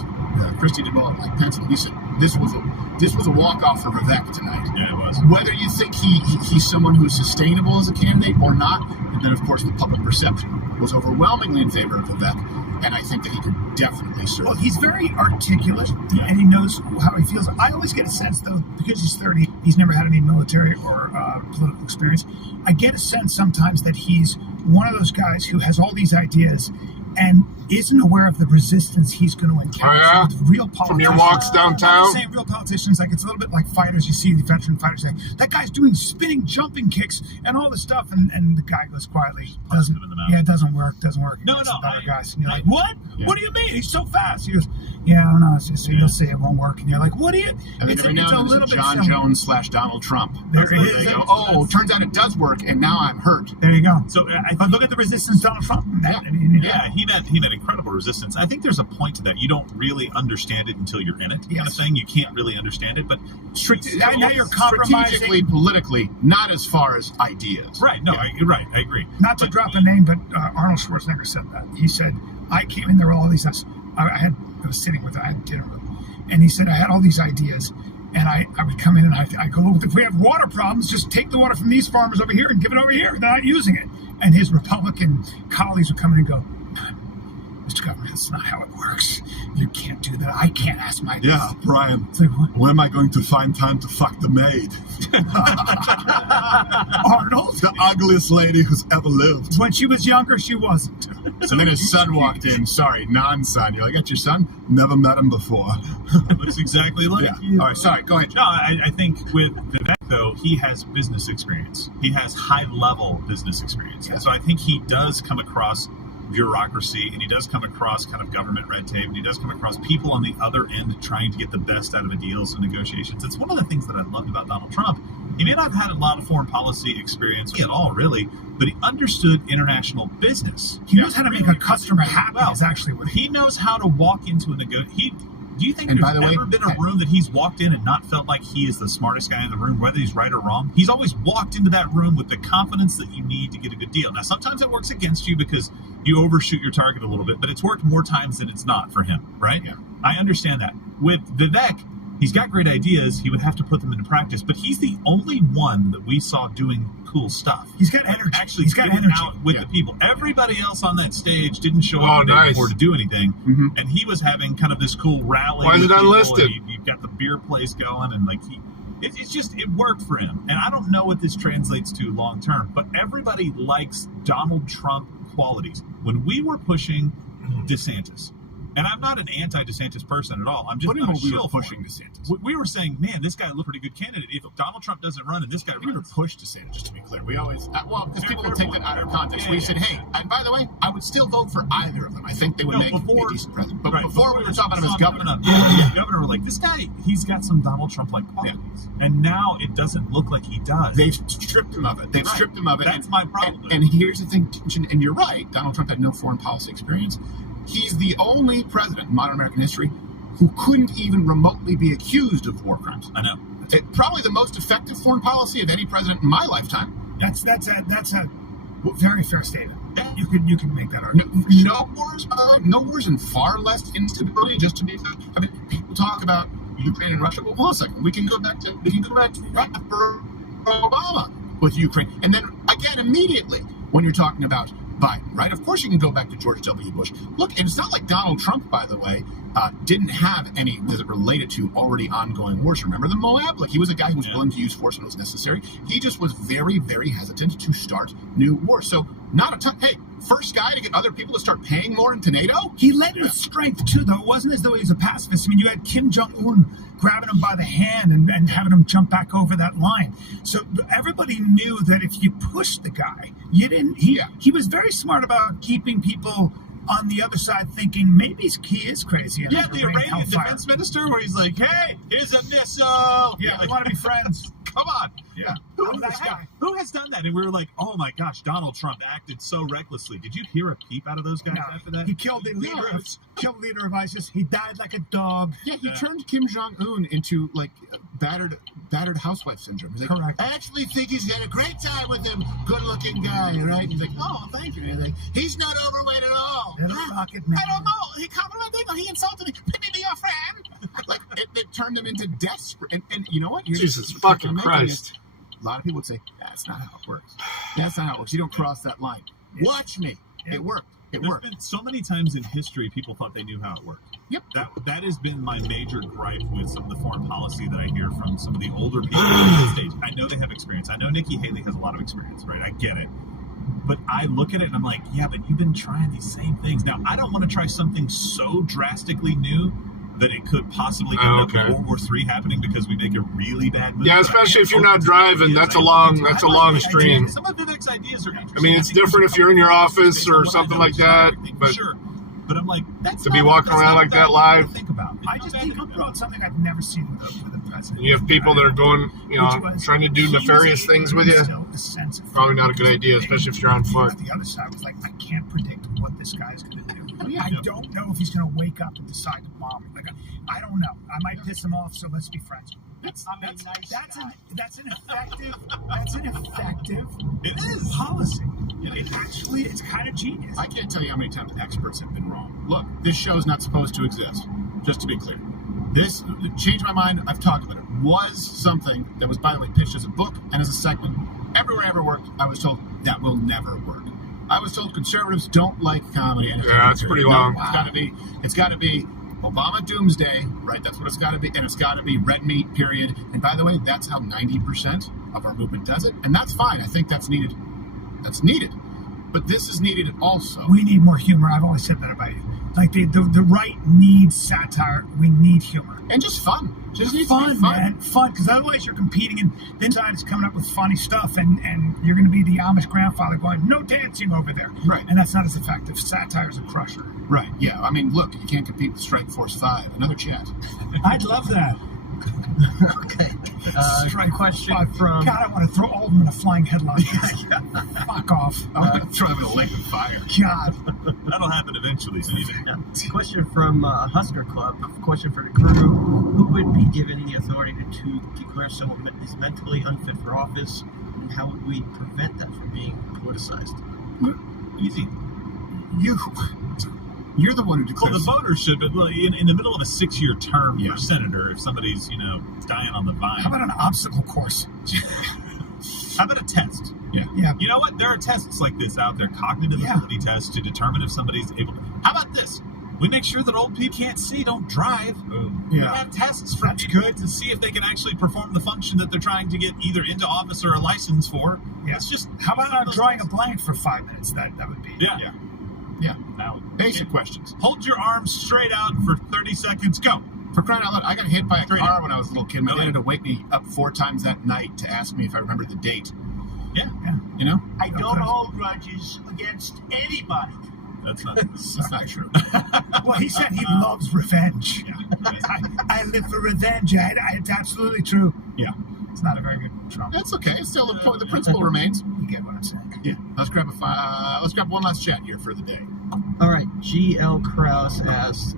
Christie did well at Pence. And he said, this was a walk-off for Vivek tonight. Yeah, it was. Whether you think he's someone who's sustainable as a candidate or not, and then, of course, the public perception was overwhelmingly in favor of Vivek. And I think that he could definitely serve. Well, he's very articulate, and he knows how he feels. I always get a sense, though, because he's 30, he's never had any military or political experience. I get a sense sometimes that he's one of those guys who has all these ideas and isn't aware of the resistance he's going to encounter with real politicians. From your walks downtown? I'm saying real politicians, like it's a little bit like fighters. You see the veteran fighters say, that guy's doing spinning jumping kicks and all this stuff, and the guy goes quietly, it doesn't work. No, guys. And you're like, what? Yeah. What do you mean? He's so fast. He goes, yeah, I don't know. It's just, you'll see it won't work. And you're like, what do you? It's a little bit John Jones / Donald Trump. There it is. They go, turns out it does work, and now I'm hurt. There you go. So but look at the resistance Donald Trump. He met incredible resistance. I think there's a point to that. You don't really understand it until you're in it. Kind of thing. You can't really understand it, but now you're compromising. Strategically, politically, not as far as ideas. Right. No, yeah. I agree. Not to drop a name, but Arnold Schwarzenegger said that. He said, I came in there with all these. I was sitting with. I had dinner with him, and he said I had all these ideas, and I would come in and I go, look, if we have water problems, just take the water from these farmers over here and give it over here. They're not using it. And his Republican colleagues would come in and go, Mr. Governor, that's not how it works. You can't do that. I can't ask my... Yeah, Brian, like, when am I going to find time to fuck the maid? Arnold? The ugliest lady who's ever lived. When she was younger, she wasn't. So then his son walked in. Sorry, non-son. You're like, that's your son? Never met him before. It looks exactly like you. All right, sorry, go ahead. No, I think with Vivek, though, he has business experience. He has high-level business experience. Yeah. So I think he does come across bureaucracy, and he does come across kind of government red tape, and he does come across people on the other end trying to get the best out of a deals and negotiations. It's one of the things that I loved about Donald Trump. He may not have had a lot of foreign policy experience at all, really, but he understood international business. He knows how to make a customer happy. Is actually what he knows how to walk into a negotiation. Do you think there's ever been a room that he's walked in and not felt like he is the smartest guy in the room, whether he's right or wrong? He's always walked into that room with the confidence that you need to get a good deal. Now, sometimes it works against you because you overshoot your target a little bit, but it's worked more times than it's not for him, right? Yeah. I understand that. With Vivek, he's got great ideas. He would have to put them into practice, but he's the only one that we saw doing cool stuff. He's got energy. Actually, he's got energy out with the people. Everybody else on that stage didn't show up the day before to do anything, and he was having kind of this cool rally. Why is it unlisted? You've got the beer place going, and like it worked for him. And I don't know what this translates to long term, but everybody likes Donald Trump qualities. When we were pushing DeSantis. And I'm not an anti-DeSantis person at all. I'm just not a shill for pushing DeSantis. We were saying, man, this guy looked pretty good candidate. If Donald Trump doesn't run and this guy We never runs. pushed DeSantis, just to be clear. We always, because people will take that out of context. We said, hey, and by the way, I would still vote for either of them. I think they would make a decent president. But before we were talking about him as governor. Governor, we're like, this guy, he's got some Donald Trump-like qualities. Yeah. And now it doesn't look like he does. They've stripped him of it. Stripped him of it. That's my problem. And here's the thing, and you're right, Donald Trump had no foreign policy experience. He's the only president in modern American history who couldn't even remotely be accused of war crimes. I know. Probably the most effective foreign policy of any president in my lifetime. That's a very fair statement. You could make that argument. No wars, no wars, and far less instability. Just to be, I mean, people talk about Ukraine and Russia. Well, hold on a second. We can go back to for Obama with Ukraine, and then again immediately when you're talking about Biden, right? Of course you can go back to George W. Bush. Look, it's not like Donald Trump, by the way, didn't have any that it related to already ongoing wars. Remember the Moab? Like, he was a guy who was willing to use force when it was necessary. He just was very, very hesitant to start new wars. So not a ton. Hey, first guy to get other people to start paying more into NATO? He led with strength, too, though. It wasn't as though he was a pacifist. I mean, you had Kim Jong-un grabbing him by the hand and having him jump back over that line. So everybody knew that if you pushed the guy, you didn't. He was very smart about keeping people on the other side thinking maybe he is crazy. And Yeah, the Iranian defense minister, where he's like, "Hey, here's a missile." Yeah, we want to be friends. Come on. Yeah. Who has done that? And we were like, "Oh my gosh, Donald Trump acted so recklessly." Did you hear a peep out of those guys after that? He killed the leader of ISIS. He died like a dog. Yeah, he turned Kim Jong-un into like battered housewife syndrome. He's like, Correct. I actually think he's had a great time with him. Good-looking guy, right? He's like, oh, thank you. And he's like, he's not overweight at all. Little rocket man. I don't know. He complimented me. He insulted me. Maybe be your friend. Like it turned him into desperate. And you know what? Jesus fucking Christ. A lot of people would say that's not how it works. That's not how it works. You don't cross that line. Watch me. It worked. There's been so many times in history people thought they knew how it worked. Yep. That has been my major gripe with some of the foreign policy that I hear from some of the older people in the United States. I know they have experience. I know Nikki Haley has a lot of experience, right? I get it. But I look at it and I'm like, yeah, but you've been trying these same things. Now, I don't want to try something so drastically new that it could possibly end up World War III happening because we make a really bad move. Yeah, especially if you're not driving. That's a long stream. Some of Vivek's ideas are interesting. I mean, it's different if you're in your office or something like that. But sure. But I'm like, to be walking around like that live. Think about. I just think about something I've never seen with the president. You have people that are going, trying to do nefarious things with you. Probably not a good idea, especially if you're on foot. The other side was like, I can't predict what this guy's going to do. I don't know if he's going to wake up and decide to bomb me. Like, I don't know. I might piss him off, so let's be friends. That's an effective policy. It's kind of genius. I can't tell you how many times experts have been wrong. Look, this show is not supposed to exist. Just to be clear, this changed my mind. I've talked about it. Was something that was, by the way, pitched as a book and as a segment. Everywhere I ever worked, I was told that will never work. I was told conservatives don't like comedy. Yeah, it's pretty long. It's got to be Obama doomsday, right? That's what it's got to be. And it's got to be red meat, period. And by the way, that's how 90% of our movement does it. And that's fine. I think that's needed. That's needed. But this is needed also. We need more humor. I've always said that about you. Like the right needs satire. We need humor. And just fun. Just fun, man. Fun, because otherwise you're competing and the inside is coming up with funny stuff and you're going to be the Amish grandfather going, no dancing over there. Right. And that's not as effective. Satire's a crusher. Right, yeah. I mean, look, you can't compete with Strike Force 5. Another chat. I'd love that. Okay. Strike question Force 5. from... God, I want to throw all of them in a flying headlock. Fuck off. I want to throw them in a lake of fire. God. That'll happen eventually, Stephen. Yeah. Question from Husker Club. Question for the crew. Who would be given the authority to declare someone is mentally unfit for office, and how would we prevent that from being politicized? Easy. You're the one who declares. Well, the voters should, but in the middle of a 6-year term for senator, if somebody's, dying on the vine. How about an obstacle course? How about a test? Yeah. You know what? There are tests like this out there, cognitive ability tests to determine if somebody's able to. How about this? We make sure that old people can't see, don't drive. Yeah. We have tests for people to see if they can actually perform the function that they're trying to get either into office or a license for. Yeah. It's just how about not drawing a blank for 5 minutes? That would be. Yeah. Now, basic questions. Hold your arms straight out for 30 seconds. Go. For crying out loud, I got hit by a car when I was a little kid. My dad had to wake me up 4 times that night to ask me if I remembered the date. Yeah. You know? I don't hold grudges against anybody. That's not true. Well, he said he loves revenge. Yeah. I live for revenge. It's absolutely true. Yeah. It's not a very good Trump. That's okay. It's still the principle remains. You get what I'm saying? Yeah. Let's grab one last chat here for the day. All right. G.L. Krause asks,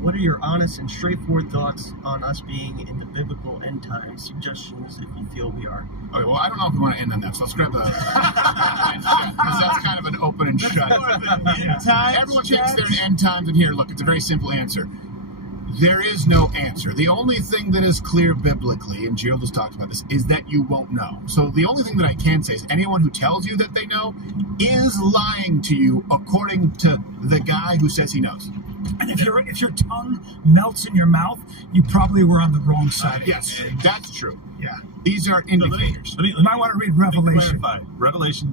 what are your honest and straightforward thoughts on us being in the biblical end times? Suggestions if you feel we are. Okay, well, I don't know if we want to end on that, so let's grab the end shot, because that's kind of an open and shut. Everyone thinks they're in end times, and here, look, it's a very simple answer. There is no answer. The only thing that is clear biblically, and Gerald has talked about this, is that you won't know. So the only thing that I can say is anyone who tells you that they know is lying to you according to the guy who says he knows. And if your tongue melts in your mouth, you probably were on the wrong side. Yes, that's true. Yeah. These are indicators. You might want to read Revelation. Clarify. Revelation,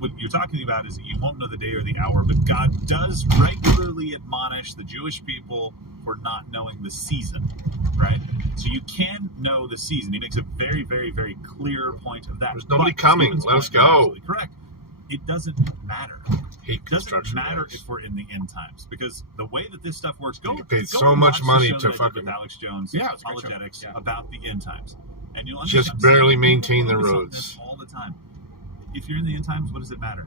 what you're talking about is that you won't know the day or the hour, but God does regularly admonish the Jewish people for not knowing the season, right? So you can know the season. He makes a very, very, very clear point of that. There's nobody But coming. Stephen's Let us point is go. absolutely correct. It doesn't matter. Hate It doesn't construction matter guys. if we're in the end times, because the way that this stuff works, You get paid go so and much watch the money show to that I did fucking- with Alex Jones, Yeah, it's a great show. apologetics Yeah. about the end times, and you'll Just understand. barely I'm maintain the focus on roads. this all the time. If you're in the end times, what does it matter?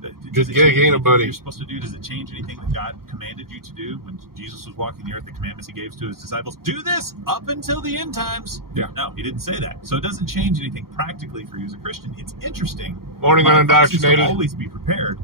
Does Good it gig, change ain't it, anything buddy? You're supposed to do? Does it change anything that God commanded you to do when Jesus was walking the earth? The commandments He gave to His disciples: do this up until the end times. Yeah. No, He didn't say that. So it doesn't change anything practically for you as a Christian. It's interesting. Morning My on advice is to Indoctrinated. always be prepared.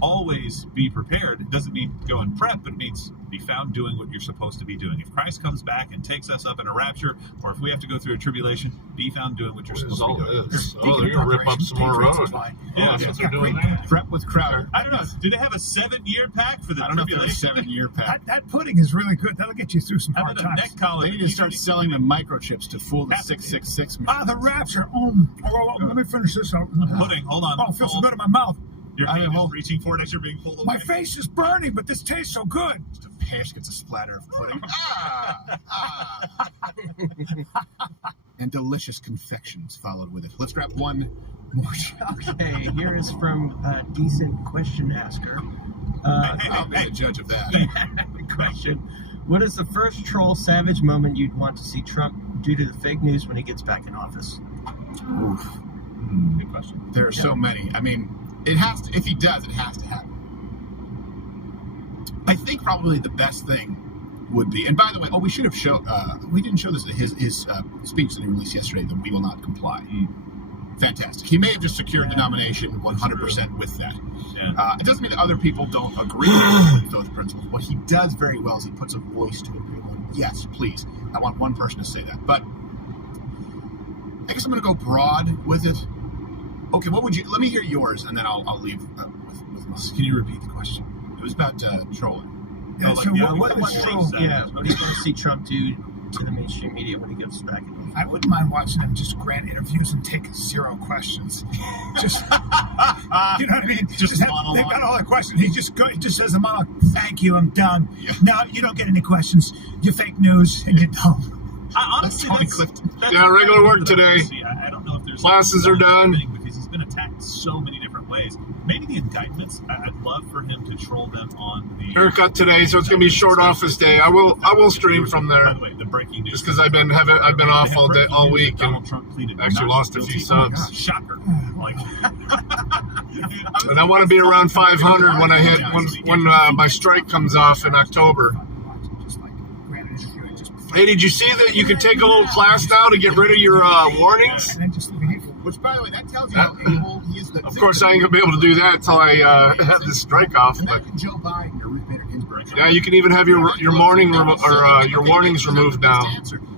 Always be prepared. It doesn't mean go and prep, but it means be found doing what you're supposed to be doing. If Christ comes back and takes us up in a rapture, or if we have to go through a tribulation, be found doing what you're What is supposed to all be doing. this? Oh, they're going to rip up some more road. Yeah, that's what yeah, they're doing great. there. Prep with Crowder. I don't know. Do they have a 7-year pack for the I don't know if they're a tribulation? 7-year pack. That pudding is really good. That'll get you through some How hard about a times. neck collar? They need to start selling the microchips to fool the 666 Ah, the rapture. Let me finish this out. Pudding. Hold on. Oh, it feels so good in my mouth. Your I hand am is reaching for it as you're being pulled away. My face is burning, but this tastes so good. Hash gets a splatter of pudding. And delicious confections followed with it. Let's grab one more. Okay, here is from a decent question asker. I'll be the judge of that. Question: what is the first troll savage moment you'd want to see Trump do to the fake news when he gets back in office? Oof. Good question. There are so many. I mean, it has to. If he does, it has to happen. I think probably the best thing would be. And by the way, we should have showed. We didn't show this his speech that he released yesterday. That we will not comply. Fantastic. He may have just secured the nomination 100% with that. Yeah. It doesn't mean that other people don't agree with those principles. What he does very well is he puts a voice to it. Yes, please. I want one person to say that. But I guess I'm going to go broad with it. Okay, what would you? Let me hear yours, and then I'll leave with mine. Can you repeat the question? It was about trolling. Yeah, so what is troll? What do you want to see Trump do to the mainstream media when he goes back in office? I wouldn't mind watching him just grant interviews and take 0 questions. Just, you know what I mean? Just they've got all the questions. He just says a monologue. Thank you, I'm done. Yeah. Now you don't get any questions. You're fake news, and you're dumb. Honestly, Tony Clifton. Yeah, regular work today. I don't know if there's Classes are done. because he's been attacked so many different ways. Maybe the indictments. I'd love for him to troll them on the Haircut today, so it's going to be a short office day. I will stream from By there the way, the breaking news. just because I've been off all day, all week, Donald and Trump pleaded actually not lost a few guilty. Oh my subs. God, shocker! Like, and I want to be around 500 when I hit when my strike comes off in October. Just like grant an interview and just. Hey, did you see that you can take a little class now to get rid of your warnings? And then just leave. Which, by the way, that tells you how able he is. Of course, I ain't gonna be able to do that until I have this strike off. But Imagine Joe Biden or Ruth Bader Ginsburg. yeah, you can even have your morning your warnings removed now.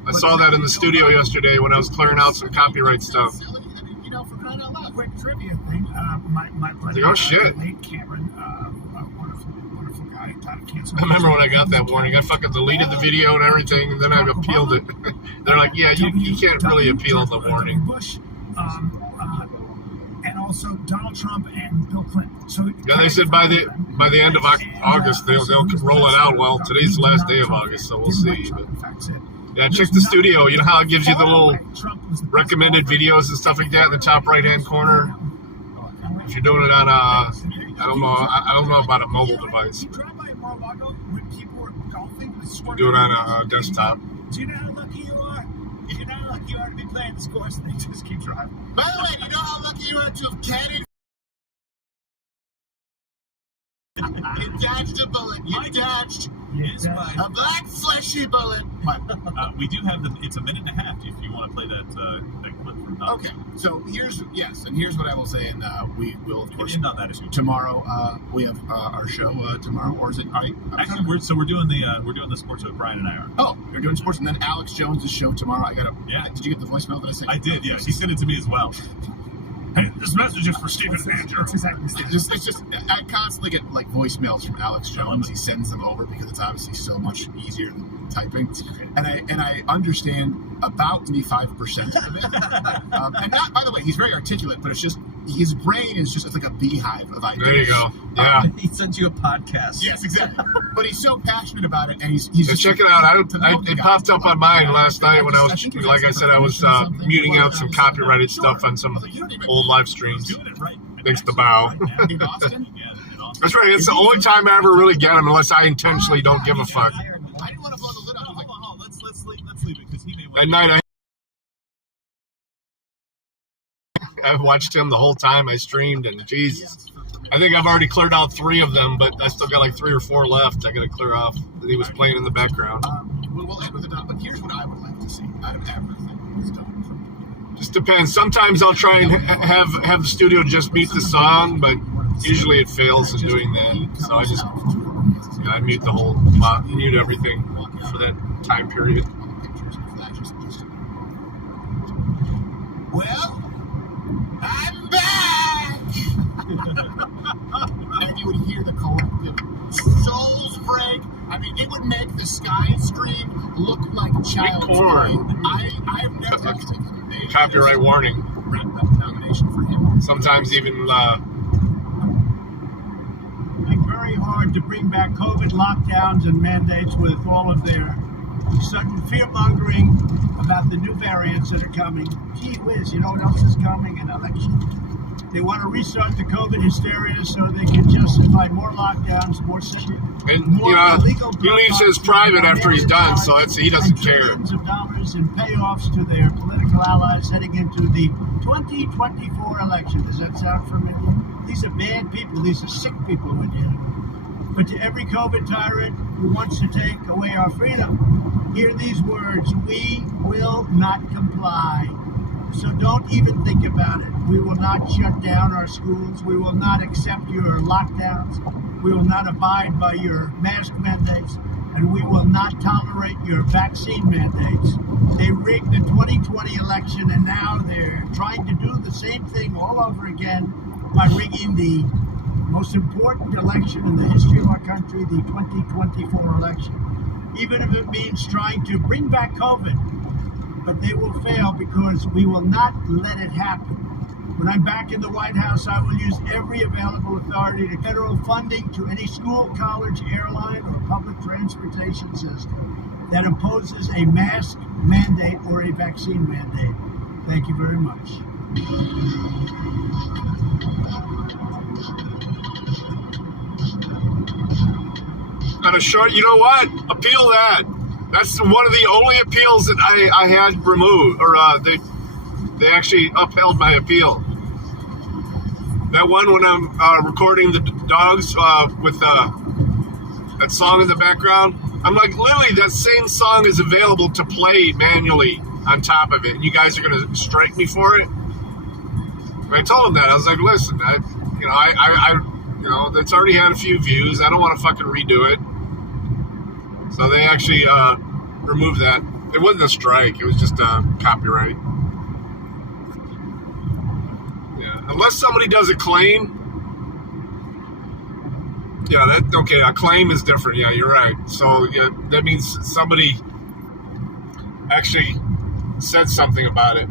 I saw that in the studio yesterday when I was clearing out some copyright stuff. You know, for crying out loud. Quick trivia thing. My brother, Like, oh, shit. late Cameron, a wonderful guy, died of cancer. I remember when I got that warning. I fucking deleted the video and everything, and then I appealed it. They're like, yeah, you can't really appeal the warning. Bush, and also Donald Trump and Bill Clinton. So Yeah, they said by the end of August they'll roll it out. Well, today's the last day of August, so we'll see. But yeah, check the studio. You know how it gives you the little recommended videos and stuff like that in the top right-hand corner. If you're doing it on I don't know about a mobile device. But do it on a desktop. Do you know how lucky you are? Do you know how lucky you are to be playing this course? And they just keep driving. By the way, do you know how lucky you are to have canned? You dodged a bullet. You dodged a black fleshy bullet. we do have the. It's a minute and a half if you want to play that clip from Donald. Okay, so here's what I will say, and we will of course End on that issue. tomorrow. We have our show tomorrow, or is it? Actually, we're doing the sports with Brian and I are. Oh, you're doing sports, and then Alex Jones' show tomorrow. Yeah. Did you get the voicemail that I sent? I did. Yeah, he sent it to me as well. Hey, this message is for Stephen Andrew. That's exactly It's just I constantly get like voicemails from Alex Jones. He sends them over because it's obviously so much easier than typing, and I understand about 25% of it. And not, by the way, he's very articulate, but it's just his brain is just like a beehive of ideas. There you go. Yeah. He sends you a podcast. Yes, exactly. But he's so passionate about it, and he's So just check it out. It popped up on mine last night when I was, like I said, I was muting out some copyrighted stuff on some old live streams. Doing it right. Thanks to Bao. in Austin. Yeah, in Austin. That's right. It's the only time I ever really get them, unless I intentionally don't give a fuck. I didn't want to blow the lid up. I was like, Hold on, let's leave it because he may. At night, I watched him the whole time I streamed, and Jesus, I think I've already cleared out 3 of them, but I still got like 3 or 4 left. I got to clear off that he was playing in the background. we'll end with it now, but here's what I would like to see out of everything he's done. Just depends. Sometimes I'll try and have the studio just mute the song, but usually it fails in doing that. So I just I mute the whole mute everything for that time period. Well, I'm back! And you would hear the collective souls break. I mean, it would make the sky scream look like child's play. I've never actually Copyright warning. nomination for him. Sometimes even Trying very hard to bring back COVID lockdowns and mandates with all of their sudden fear-mongering about the new variants that are coming. Gee whiz, you know what else is coming? An election. They want to restart the COVID hysteria so they can justify more lockdowns, more separate, and more illegal. he leaves his private after he's done, so he doesn't care. Billions of dollars in payoffs to their political allies heading into the 2024 election. Does that sound familiar? These are bad people. These are sick people with you. But to every COVID tyrant who wants to take away our freedom, hear these words: we will not comply. So don't even think about it. We will not shut down our schools. We will not accept your lockdowns. We will not abide by your mask mandates. And we will not tolerate your vaccine mandates. They rigged the 2020 election, and now they're trying to do the same thing all over again by rigging the most important election in the history of our country, the 2024 election. Even if it means trying to bring back COVID. But they will fail because we will not let it happen. When I'm back in the White House, I will use every available authority to federal funding to any school, college, airline, or public transportation system that imposes a mask mandate or a vaccine mandate. Thank you very much. Got a short. You know what? Appeal that. That's one of the only appeals that I had removed, or they actually upheld my appeal. That one when I'm recording the dogs with that song in the background, I'm like, literally, that same song is available to play manually on top of it, and you guys are gonna strike me for it. And I told them that. I was like, listen, I it's already had a few views. I don't want to fucking redo it. So they actually removed that. It wasn't a strike. It was just copyright. Yeah, unless somebody does a claim. Yeah, a claim is different. Yeah, you're right. So yeah, that means somebody actually said something about it.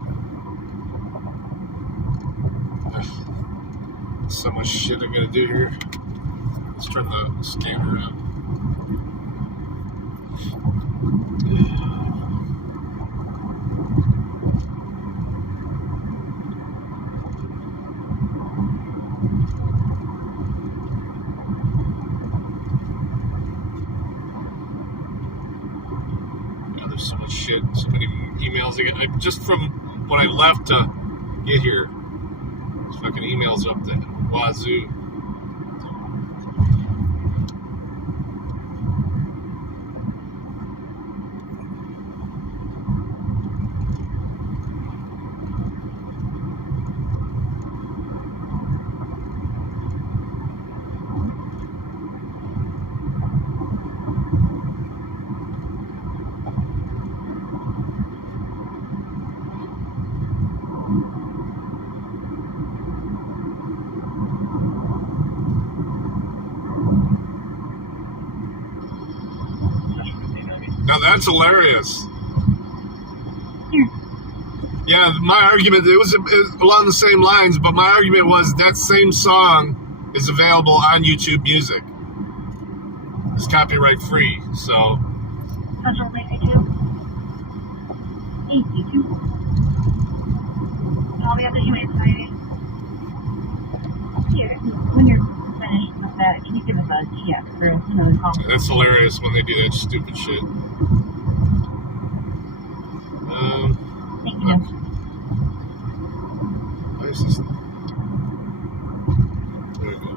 So much shit I'm gonna do here. Let's turn the scanner on. Yeah, there's so much shit, so many emails I get. Just from when I left to get here, there's fucking emails up the wazoo. That's hilarious. Yeah, my argument, it was along the same lines, but my argument was that same song is available on YouTube Music. It's copyright free, so. When you're finished with that, can you give us a TX for another call? That's hilarious when they do that stupid shit. Thank you. Why is this? There we go.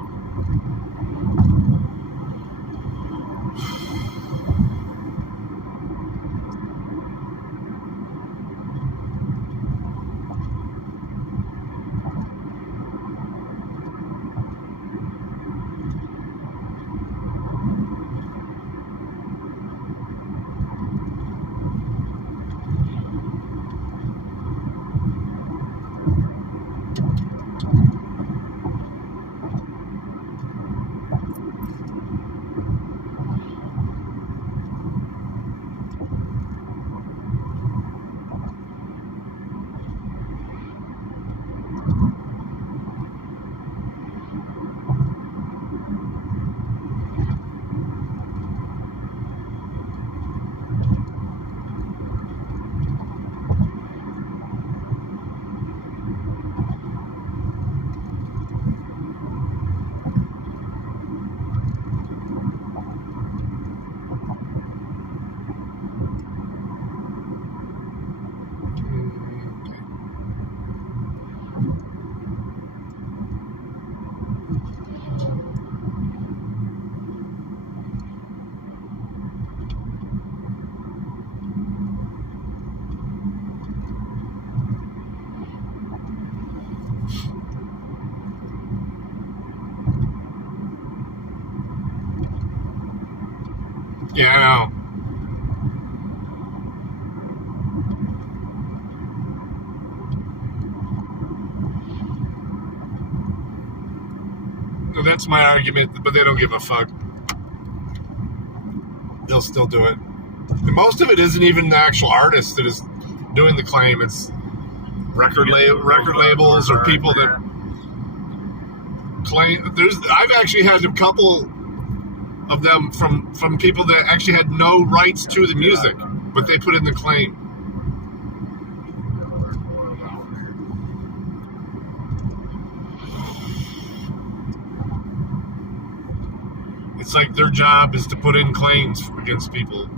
Yeah, I know. No, that's my argument, but they don't give a fuck. They'll still do it. And most of it isn't even the actual artist that is doing the claim. It's record labels or people that claim. I've actually had a couple of them from people that actually had no rights to the music, but they put in the claim. It's like their job is to put in claims against people.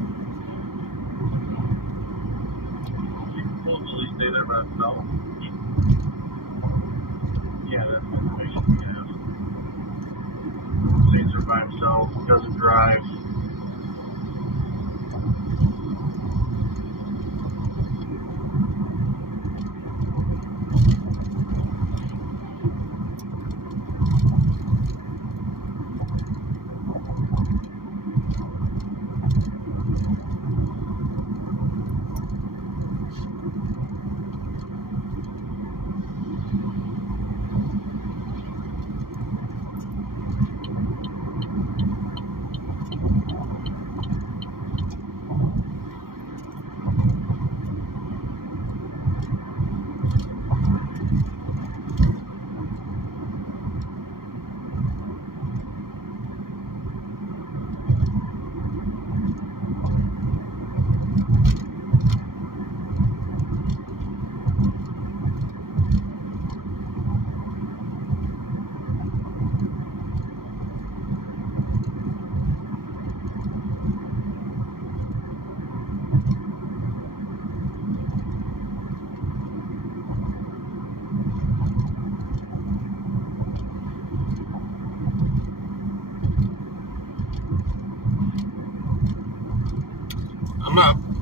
Stay there by itself. Yeah, that's the information we have. Stays there by himself, doesn't drive.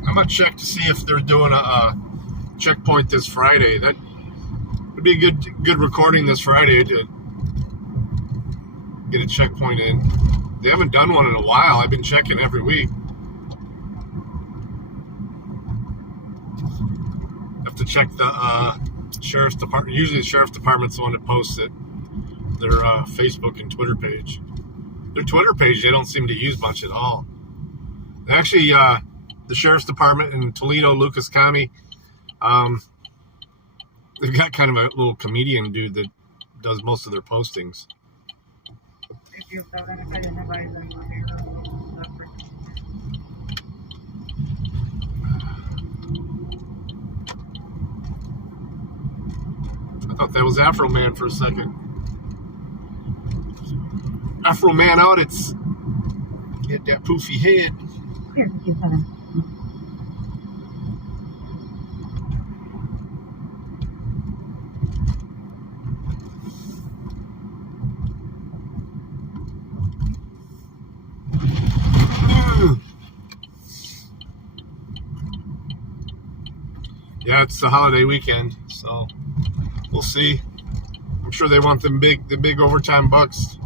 I'm gonna check to see if they're doing a checkpoint this Friday. That would be a good recording this Friday to get a checkpoint in. They haven't done one in a while. I've been checking every week. Have to check the sheriff's department. Usually the sheriff's department's the one that posts it. Their Facebook and Twitter page. Their Twitter page they don't seem to use much at all. They actually the sheriff's department in Toledo, Lucas County. They've got kind of a little comedian dude that does most of their postings. I thought that was Afro Man for a second. Afro Man out, it's get that poofy head. Here, 57. Yeah, it's the holiday weekend, so we'll see. I'm sure they want the big overtime bucks.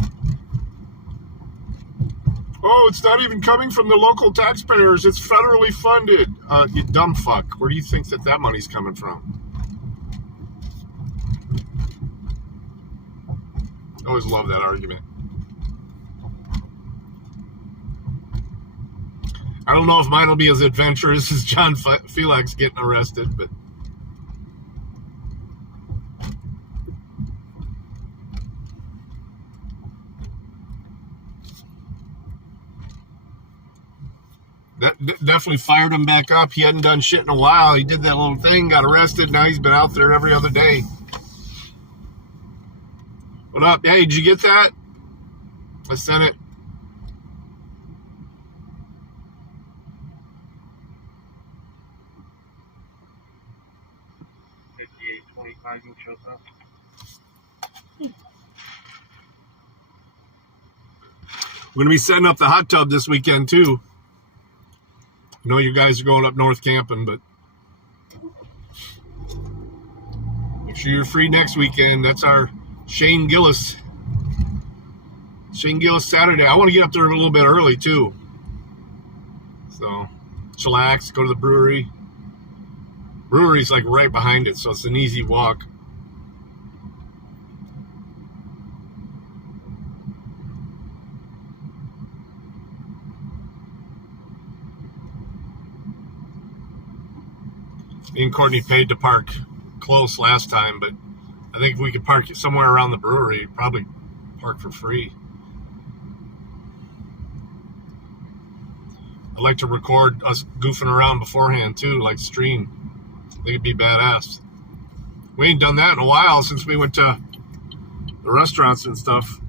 Oh, it's not even coming from the local taxpayers. It's federally funded. You dumb fuck. Where do you think that money's coming from? I always love that argument. I don't know if mine will be as adventurous as John Felix getting arrested, but that definitely fired him back up. He hadn't done shit in a while. He did that little thing, got arrested. Now he's been out there every other day. What up? Hey, did you get that? I sent it. We're going to be setting up the hot tub this weekend, too. I know you guys are going up north camping, but make sure you're free next weekend. That's our Shane Gillis Saturday. I want to get up there a little bit early, too. So, chillax, go to the brewery. Brewery's like right behind it, so it's an easy walk. Me and Courtney paid to park close last time, but I think if we could park somewhere around the brewery, probably park for free. I'd like to record us goofing around beforehand too, like stream. I think it'd be badass. We ain't done that in a while since we went to the restaurants and stuff.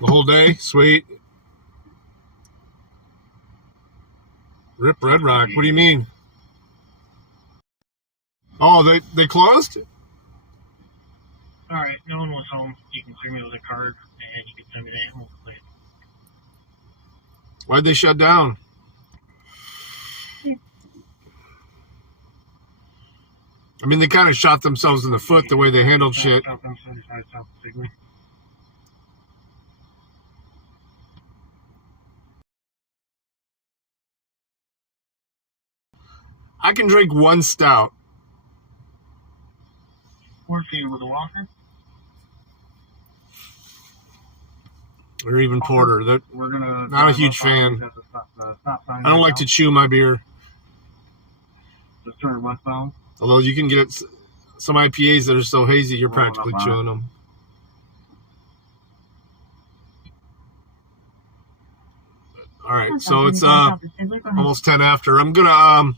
The whole day? Sweet. Rip Red Rock. What do you mean? Oh, they closed? All right, no one was home. You can send me with a card, and you can send me the animal plate. Why'd they shut down? I mean, they kind of shot themselves in the foot the way they handled shit. South 75 South Sigley. I can drink one stout. 14 with a walker. Or even porter. We're gonna. Not a huge fan. I don't like to chew my beer. Just turn westbound. Although you can get some IPAs that are so hazy, you're Rolling practically up on chewing it. them. All right, so it's almost 10 after. I'm gonna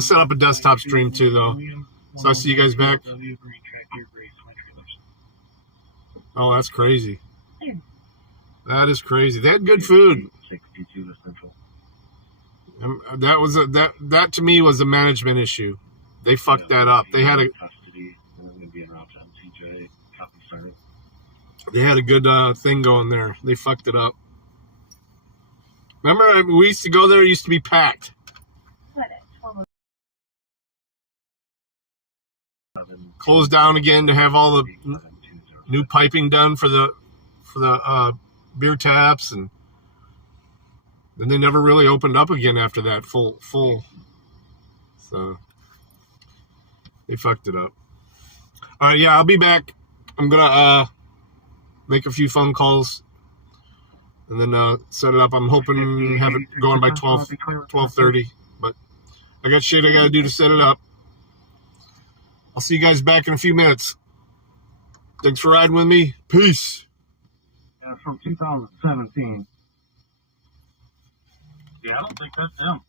set up a desktop stream too, though. So I'll see you guys back. Oh, that's crazy. That is crazy. They had good food. 62 to Central. That was that to me was a management issue. They fucked that up. They had a good thing going there. They fucked it up. Remember, we used to go there. It used to be packed. closed down again to have all the new piping done for the beer taps, and then they never really opened up again after that full. So they fucked it up. All right, yeah, I'll be back. I'm gonna make a few phone calls and then set it up. I'm hoping to have it going by 12:30, but I got shit I gotta do to set it up. I'll see you guys back in a few minutes. Thanks for riding with me. Peace. From 2017. Yeah, I don't think that's them.